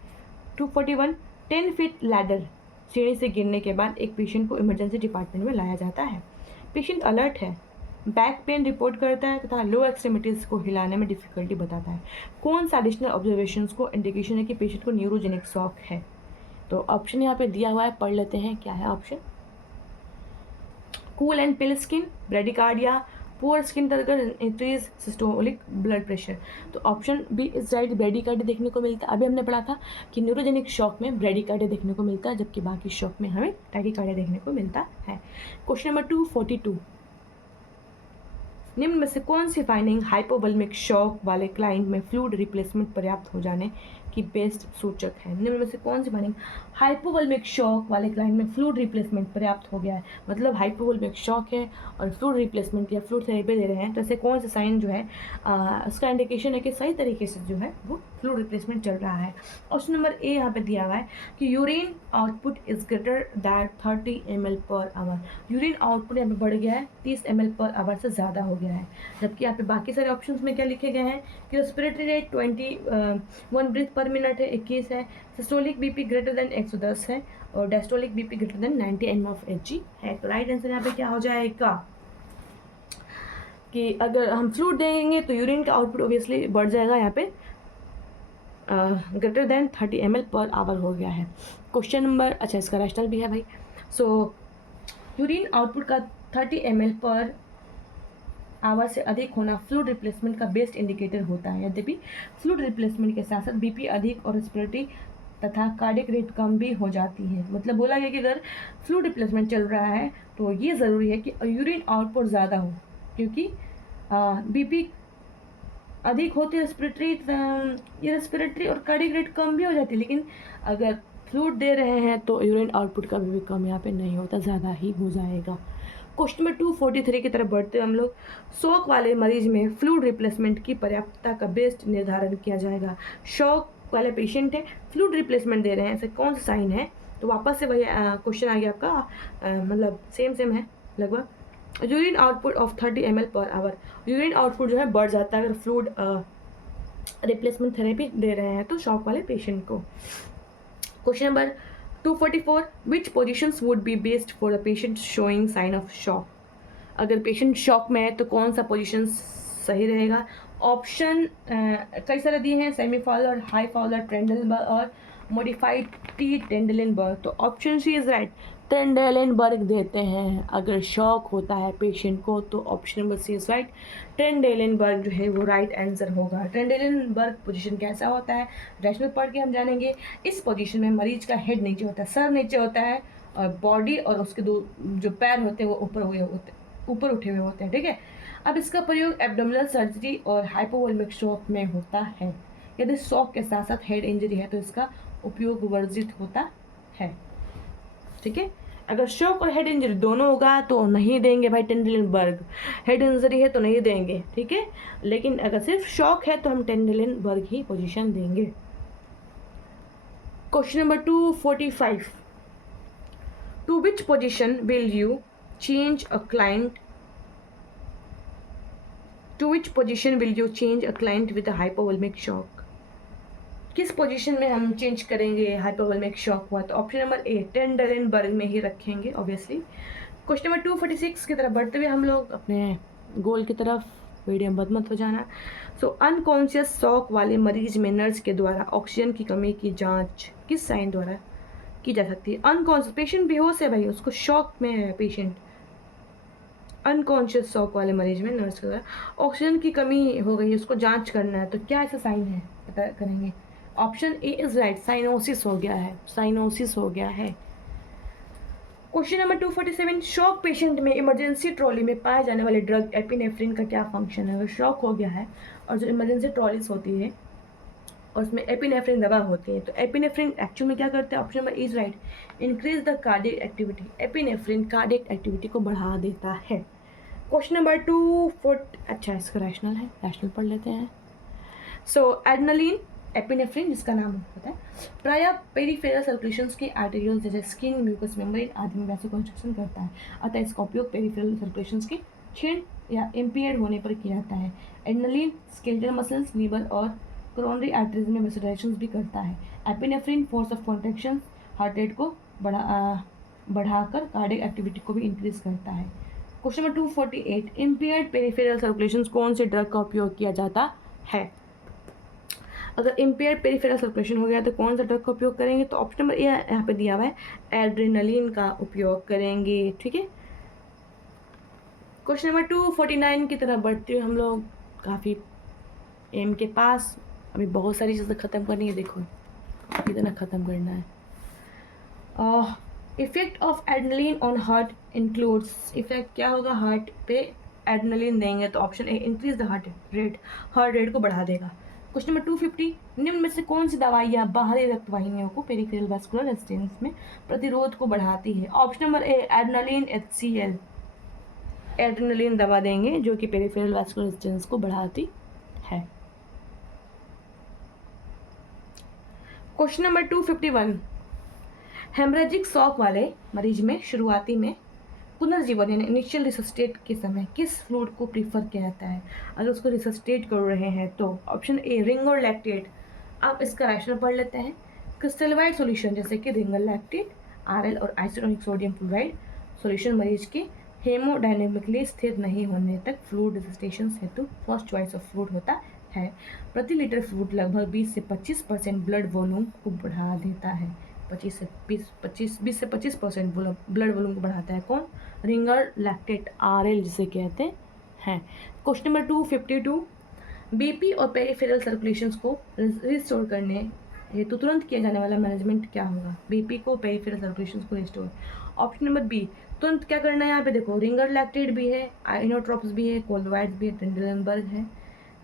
241, 10 फीट लैडर सीढ़ी से गिरने के बाद एक पेशेंट को इमरजेंसी डिपार्टमेंट में लाया जाता है। पेशेंट अलर्ट है, बैक पेन रिपोर्ट करता है तथा लो एक्सट्रीमिटीज़ को हिलाने में डिफिकल्टी बताता है। कौन सा एडिशनल ऑब्जर्वेशंस को इंडिकेशन है कि पेशेंट को न्यूरोजेनिक शॉक है? तो ऑप्शन यहाँ पे दिया हुआ है, पढ़ लेते हैं क्या है option. Cool and pale skin, bradycardia, poor skin turgor, increase systolic blood pressure. तो option B is right, bradycardia देखने को मिलता है। अभी हमने पढ़ा था कि न्यूरोजेनिक शॉक में ब्रेडिकार्डिया देखने को मिलता है, जबकि बाकी शॉक में हमें टैकीकार्डिया देखने को मिलता है। क्वेश्चन नंबर 242, निम्न में से कौन सी फाइंडिंग हाइपोवोल्मिक शॉक वाले क्लाइंट में फ्लूइड रिप्लेसमेंट पर्याप्त हो जाने की बेस्ट सूचक है? निम्न में से कौन सी फाइंडिंग हाइपोवोल्मिक शॉक वाले क्लाइंट में फ्लूइड रिप्लेसमेंट पर्याप्त हो गया है, मतलब हाइपोवोल्मिक शॉक है और फ्लूइड रिप्लेसमेंट या फ्लूइड थेरेपी दे रहे हैं, तो ऐसे कौन सा साइन जो है उसका इंडिकेशन है कि सही तरीके से जो है वो फ्लूइड रिप्लेसमेंट चल रहा है। ऑप्शन नंबर ए यहाँ पे दिया हुआ है कि urine output is greater than 30 ml per our. Urine output यहाँ पे बढ़ गया है, 30 ml पर आवर से ज़्यादा हो गया है, जबकि यहाँ पे बाकी सारे ऑप्शंस में क्या लिखे गए हैं कि respiratory rate 21 breath per minute है, 21 है, सिस्टोलिक बीपी ग्रेटर देन 110 है, और diastolic BP greater than 90 mF/Hg है। तो राइट आंसर यहाँ पे क्या हो जाएगा कि अगर हम फ्लूइड देंगे तो यूरिन का आउटपुट ऑब्वियसली बढ़ जाएगा, यहाँ पे greater than 30 ml per our हो गया है। क्वेश्चन नंबर, अच्छा इसका रैशनल भी है भाई। सो यूरिन आउटपुट का 30 ml पर आवर से अधिक होना फ्लूइड रिप्लेसमेंट का बेस्ट इंडिकेटर होता है। यद्यपि फ्लूइड रिप्लेसमेंट के साथ साथ बीपी अधिक और रेस्पिरेटरी तथा कार्डियक रेट कम भी हो जाती है। मतलब बोला गया कि अगर फ्लूइड रिप्लेसमेंट चल रहा है तो ये ज़रूरी है कि यूरिन आउटपुट ज़्यादा हो, क्योंकि बीपी अधिक होती है, रेस्पिरेटरी और कार्डियक रेट कम भी हो जाती है, लेकिन अगर फ्लूइड दे रहे हैं तो यूरिन आउटपुट का भी कम यहाँ पे नहीं होता, ज़्यादा ही हो जाएगा। क्वेश्चन नंबर 243 की तरफ बढ़ते हैं हम लोग। शॉक वाले मरीज में फ्लूइड रिप्लेसमेंट की पर्याप्तता का बेस्ट निर्धारण किया जाएगा। शॉक वाले पेशेंट है, फ्लूइड रिप्लेसमेंट दे रहे हैं, ऐसे कौन सा साइन है? तो वापस से वही क्वेश्चन आ गया आपका, मतलब सेम है लगभग। Urine output of 30 ml per our, urine output जो है बढ़ जाता है अगर फ्लूइड रिप्लेसमेंट थेरेपी दे रहे हैं तो शॉक वाले पेशेंट को। Question number 244, which positions would be best for the patient showing sign of shock. अगर पेशेंट शॉक में है तो कौन सा पोजीशन सही रहेगा। ऑप्शन कई सारे दिए हैं, सेमी फॉलोर, हाई फॉलोर, ट्रेंडलबर्ग और मॉडिफाइड टी टेंडलेनबर्ग। तो option C is right, Trendelenburg देते हैं अगर शॉक होता है पेशेंट को, तो option number C is right, Trendelenburg जो है वो राइट आंसर होगा। ट्रेंडलेनबर्ग पोजीशन कैसा होता है, रैशनल पढ़ के हम जानेंगे। इस पोजीशन में मरीज का हेड नीचे होता है, सर नीचे होता है और बॉडी और उसके दो जो पैर होते हैं वो ऊपर उठे हुए होते हैं, ठीक है। अब इसका प्रयोग एब्डोमिनल सर्जरी और हाइपोवोल्मिक शॉक में होता है। यदि शॉक के साथ साथ हेड इंजरी है तो इसका उपयोग वर्जित होता है, ठीक है। अगर शॉक और हेड इंजरी दोनों होगा तो नहीं देंगे भाई टेंडलेनबर्ग, हेड इंजरी है तो नहीं देंगे, ठीक है। लेकिन अगर सिर्फ शॉक है तो हम टेंडलेनबर्ग ही पोजीशन देंगे। Question number 245, to which position will you change a client to which position will you change a client with a hypovolemic shock। किस पोजीशन में हम चेंज करेंगे हाइपोवोल्मिक शॉक हुआ, तो ऑप्शन नंबर ए टेंडलेनबर्ग में ही रखेंगे ऑब्वियसली। क्वेश्चन नंबर 246 की तरफ बढ़ते हुए हम लोग अपने गोल की तरफ, वीडियो मत हो जाना। सो अनकॉन्शियस शॉक वाले मरीज में नर्स के द्वारा ऑक्सीजन की कमी की जांच किस साइन द्वारा की जा सकती है। अनकॉन्शियस पेशेंट बेहोश है भाई, उसको शॉक में है पेशेंट, अनकॉन्शियस शॉक वाले मरीज में नर्स के द्वारा ऑक्सीजन की कमी हो गई है, उसको जांच करना है, तो क्या ऐसा साइन है पता करेंगे। Option A is right, cyanosis हो गया है, साइनोसिस हो गया है। क्वेश्चन नंबर 247, शॉक पेशेंट में इमरजेंसी ट्रॉली में पाए जाने वाले ड्रग एपिनेफ्रिन का क्या फंक्शन है। अगर शॉक हो गया है और जो इमरजेंसी ट्रॉलीज होती है और उसमें एपिनेफ्रिन दवा होती है, तो एपिनेफ्रिन एक्चुअल में क्या करते हैं। Option number is right, increase the cardiac activity, epinephrine cardiac activity को बढ़ा देता है। क्वेश्चन नंबर 240, अच्छा इसका रैशनल है, रैशनल पढ़ लेते हैं। सो एड्रेनलिन, एपिनेफ्रिन जिसका नाम होता है, प्रायः पेरिफेरल सर्कुलेशंस के आर्टेरियल जैसे स्किन, म्यूकस मेम्ब्रेन आदि में वैसे कंस्ट्रक्शन करता है, अतः इसका उपयोग पेरिफेरल सर्कुलेशंस के क्षीण या इम्पेयर्ड होने पर किया जाता है। एड्रेनलिन स्केलेटल मसल्स, लीवर और कोरोनरी आर्टरीज में वेसोडाइलेशन भी करता है। Epinephrine force of contraction, heart rate को बढ़ाकर कार्डियक एक्टिविटी को भी इंक्रीज करता है। Question number 248, impaired peripheral circulation कौन से ड्रग का उपयोग किया जाता है। अगर इम्पेयर्ड पेरिफेरल सर्कुलेशन हो गया तो कौन सा ड्रग का उपयोग करेंगे, तो ऑप्शन नंबर ए यहाँ पे दिया हुआ है, एड्रेनलिन का उपयोग करेंगे, ठीक है। क्वेश्चन नंबर 249 की तरफ बढ़ते हुए हम लोग काफ़ी एम के पास, अभी बहुत सारी चीज़ें ख़त्म करनी है, देखो कितना ख़त्म करना है। Effect of adrenaline on heart includes, effect क्या होगा हार्ट पे एड्रेनलिन देंगे, तो option A increase the heart rate को बढ़ा देगा। क्वेश्चन नंबर 250, निम्न में से कौन सी दवाइयाँ बाहरी रक्त वाहिनियों को पेरिफेरल वास्कुलर रेजिस्टेंस में प्रतिरोध को बढ़ाती है। Option number A adrenaline HCl, adrenaline दवा देंगे जो कि पेरिफेरल वास्कुलर रेजिस्टेंस को बढ़ाती है। क्वेश्चन नंबर 251, हेमरेजिक शॉक वाले मरीज में शुरुआती में पुनर्जीवन यानी इनिशियल रिसस्टेट के समय किस फ्लूइड को प्रीफर किया जाता है। अगर उसको रिसस्टेट कर रहे हैं तो ऑप्शन ए रिंगर लैक्टेट। आप इसका रैशनल पढ़ लेते हैं। क्रिस्टलवाइड सॉल्यूशन जैसे कि रिंगर लैक्टेट, RL और आइसोटोनिक सोडियम फ्लोराइड सॉल्यूशन मरीज के हेमोडायनेमिकली स्थिर नहीं होने तक फ्लूइड रेजिस्टेंस हेतु फर्स्ट चॉइस ऑफ फ्लूइड होता है। प्रति लीटर फ्लूइड लगभग 20 से 25% ब्लड वॉल्यूम को बढ़ा देता है। 20 से 25% ब्लड वॉल्यूम को बढ़ाता है कौन, रिंगर लैक्टेट, RL जिसे कहते हैं। क्वेश्चन नंबर 252, BP और पेरिफेरल सर्कुलेशंस को रिस्टोर करने हेतु तुरंत किया जाने वाला मैनेजमेंट क्या होगा। BP को, पेरिफेरल सर्कुलेशंस को रिस्टोर। ऑप्शन नंबर बी, तुरंत क्या करना है यहाँ पे देखो, रिंगर लैक्टेट भी है, आइनोट्रोप्स भी है, कोलवाइड्स भी है, टेंडलेनबर्ग है,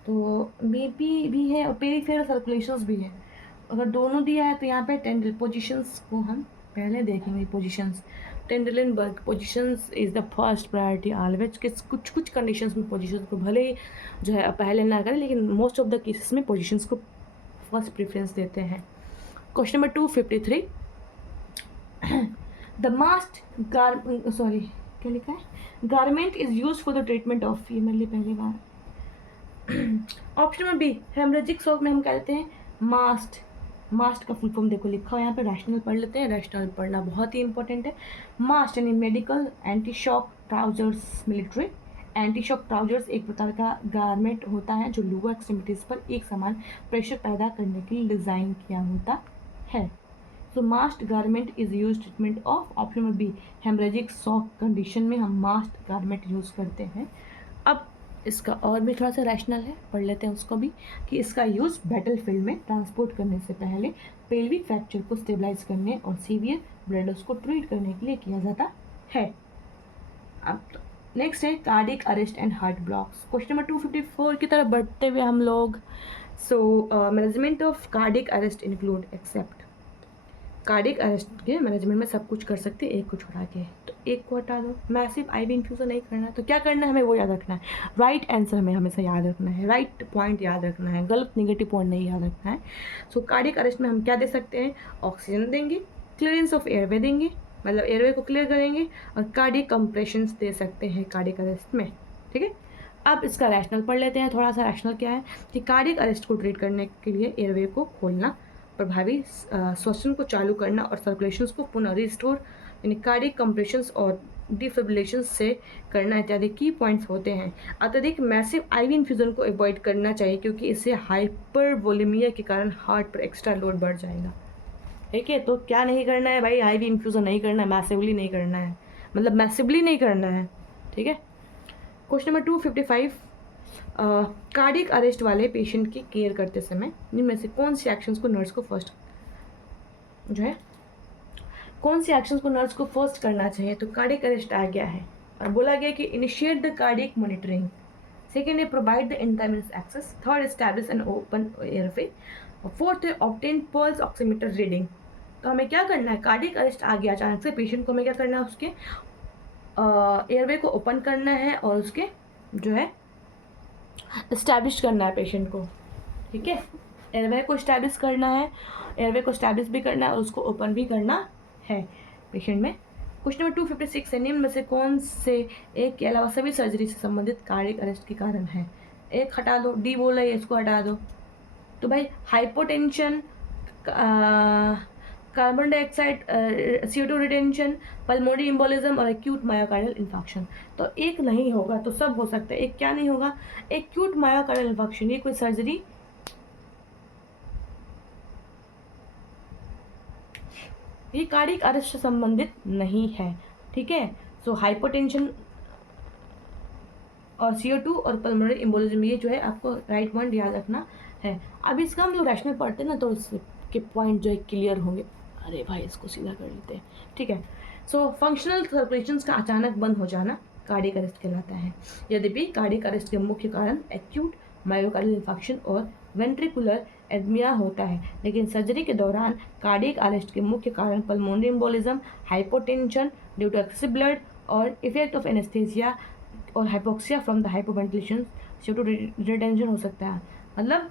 तो BP भी है और पेरिफेरल सर्कुलेशंस भी है। अगर दोनों दिया है तो यहाँ पे टेंडल पोजीशंस को हम पहले देखेंगे। Positions Trendelenburg positions is the first priority always. कुछ कंडीशंस में पोजीशंस को भले ही जो है पहले ना करें, लेकिन मोस्ट ऑफ द केसेस में पोजीशंस को फर्स्ट प्रेफरेंस देते हैं। क्वेश्चन नंबर 253, द मास्ट क्या लिखा है, garment is use for the treatment of, ये मेरे लिए पहली बार। Option number B, haemorrhagic shock में हम कहते हैं मास्ट। मास्ट का फुल फॉर्म देखो लिखा हुआ यहाँ पे, रैशनल पढ़ लेते हैं, रैशनल पढ़ना बहुत ही इंपॉर्टेंट है। मास्ट यानी medical anti shock trousers, military anti shock trousers एक प्रकार का गारमेंट होता है जो लोअर एक्सट्रीमिटीज पर एक समान प्रेशर पैदा करने के लिए डिज़ाइन किया होता है। सो MAST garment is use treatment of, option number B, haemorrhagic shock condition में हम मास्ट गारमेंट यूज़ करते हैं। अब इसका और भी थोड़ा सा रैशनल है, पढ़ लेते हैं उसको भी, कि इसका यूज़ बैटल फील्ड में ट्रांसपोर्ट करने से पहले पेल्विक फ्रैक्चर को स्टेबलाइज करने और सीवियर ब्लड लॉस को ट्रीट करने के लिए किया जाता है। अब नेक्स्ट है cardiac arrest and heart blocks. Question number 254 की तरफ बढ़ते हुए हम लोग, so management of cardiac arrest include except, cardiac arrest के मैनेजमेंट में सब कुछ कर सकते हैं एक को छोड़ा के, तो एक को हटा दो। मैसिव आईवी इन्फ्यूजन नहीं करना है, तो क्या करना है हमें वो याद रखना है, राइट आंसर हमें हमेशा याद रखना है, राइट पॉइंट याद रखना है, गलत नेगेटिव पॉइंट नहीं याद रखना है। सो कार्डियक अरेस्ट में हम क्या दे सकते हैं, ऑक्सीजन देंगे, क्लियरेंस ऑफ एयरवे देंगे, मतलब एयरवे को क्लियर करेंगे, और कार्डियक कंप्रेशंस दे सकते हैं कार्डियक अरेस्ट में, ठीक है। अब इसका रैशनल पढ़ लेते हैं थोड़ा सा। रैशनल क्या है कि कार्डियक अरेस्ट को ट्रीट करने के लिए एयरवे को खोलना, प्रभावी श्वसन को चालू करना और सर्कुलेशंस को पुनः रिस्टोर यानी कार्डियक कंप्रेशंस और डिफिब्रिलेशंस से करना इत्यादि की पॉइंट्स होते हैं। अत्यधिक मैसिव आईवी इन्फ्यूजन को अवॉइड करना चाहिए क्योंकि इससे हाइपरवोलेमिया के कारण हार्ट पर एक्स्ट्रा लोड बढ़ जाएगा, ठीक है। तो क्या नहीं करना है भाई, आईवी इन्फ्यूजन नहीं करना है, मैसिवली नहीं करना है, मतलब मैसिवली नहीं करना है, ठीक है। क्वेश्चन नंबर 255, कार्डियक अरेस्ट वाले पेशेंट की केयर करते समय इनमें से कौन सी एक्शंस को नर्स को फर्स्ट जो है, कौन सी एक्शंस को नर्स को फर्स्ट करना चाहिए, तो कार्डियक अरेस्ट आ गया है और बोला गया कि initiate the cardiac monitoring, second है provide the intravenous access, third establish an open airway, और फोर्थ है ऑब्टेन पल्स ऑक्सीमीटर रीडिंग। तो हमें क्या करना है, कार्डियक अरेस्ट आ गया अचानक से पेशेंट को, हमें क्या करना है, उसके एयरवे को ओपन करना है और उसके जो है इस्टेब्लिश करना है पेशेंट को, ठीक है। एयरवे को इस्टेब्लिश करना है, एयरवे को इस्टेब्लिश भी करना है और उसको ओपन भी करना है पेशेंट में। क्वेश्चन नंबर 256 है, निम्न में से कौन से एक के अलावा सभी सर्जरी से संबंधित कार्डियक अरेस्ट के कारण है, एक हटा दो, डी बोला है इसको हटा दो, तो भाई hypotension, carbon dioxide, CO2 retention, pulmonary embolism और एक्यूट मायोकार्डियल इन्फेक्शन। तो एक नहीं होगा तो सब हो सकता है, एक क्या नहीं होगा, एक्यूट मायोकार्डियल इन्फेक्शन, ये कोई सर्जरी ये कार्डियक अरेस्ट से संबंधित नहीं है, ठीक है। सो हाइपोटेंशन और CO2 और पल्मोनरी एम्बोलिज्म, ये जो है आपको राइट पॉइंट याद रखना है। अब इसका हम लोग रैशनल पढ़ते हैं ना तो उसके पॉइंट जो है क्लियर होंगे। अरे भाई इसको सीधा कर लेते हैं, ठीक है। सो फंक्शनल सर्कुलेशंस का अचानक बंद हो जाना कार्डियक अरेस्ट कहलाता है। यद्यपि कार्डियक अरेस्ट के मुख्य कारण एक्यूट मायोकार्डियल इन्फेक्शन और वेंट्रिकुलर एडमिया होता है, लेकिन सर्जरी के दौरान कार्डियक अरेस्ट के मुख्य कारण pulmonary embolism, hypotension due to excessive blood और इफेक्ट ऑफ एनेस्थेसिया और hypoxia from the hypoventilation, CO2 retention हो सकता है। मतलब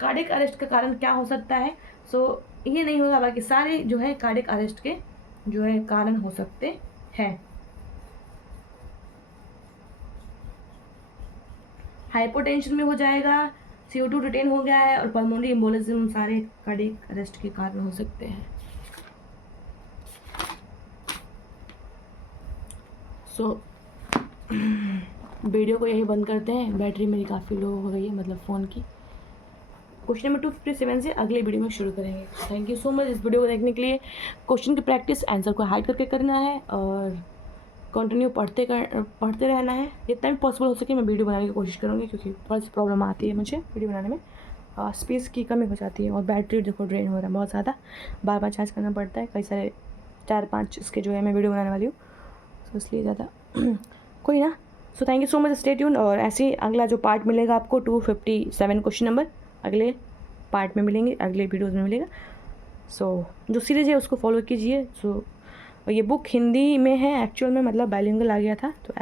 कार्डियक अरेस्ट का कारण क्या हो सकता है, सो ये नहीं होगा, बाकी सारे जो है कार्डियक अरेस्ट के जो है कारण हो सकते हैं। हाइपोटेंशन में हो जाएगा, CO2 रिटेन हो गया है और पल्मोनरी एम्बोलिज्म, सारे कार्डियक अरेस्ट के कारण हो सकते हैं। सो वीडियो को यही बंद करते हैं, बैटरी मेरी काफ़ी लो हो गई है, मतलब फ़ोन की। क्वेश्चन नंबर 257 से अगले वीडियो में शुरू करेंगे। थैंक यू सो मच इस वीडियो को देखने के लिए। क्वेश्चन की प्रैक्टिस आंसर को हाइड करके करना है और कंटिन्यू पढ़ते रहना है। जितना भी पॉसिबल हो सके मैं वीडियो बनाने की कोशिश करूँगी, क्योंकि थोड़ी सी प्रॉब्लम आती है मुझे वीडियो बनाने में, स्पेस की कमी हो जाती है और बैटरी देखो ड्रेन हो रहा है बहुत ज़्यादा, बार बार चार्ज करना पड़ता है। कई सारे 4-5 इसके जो है मैं वीडियो बनाने वाली हूँ, तो इसलिए ज़्यादा कोई ना। So thank you so much, stay tune. और ऐसे ही अगला जो पार्ट मिलेगा आपको 257 क्वेश्चन नंबर अगले पार्ट में मिलेंगे, अगले वीडियोज़ में मिलेगा। सो जो सीरीज़ है उसको फॉलो कीजिए। सो ये बुक हिंदी में है एक्चुअल में, मतलब बाइलिंगुअल आ गया था, तो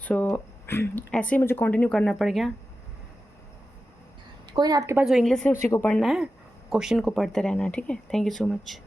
सो ऐसे ही मुझे कंटिन्यू करना पड़ गया। कोई ना, आपके पास जो इंग्लिश है उसी को पढ़ना है, क्वेश्चन को पढ़ते रहना है, ठीक है। Thank you so much.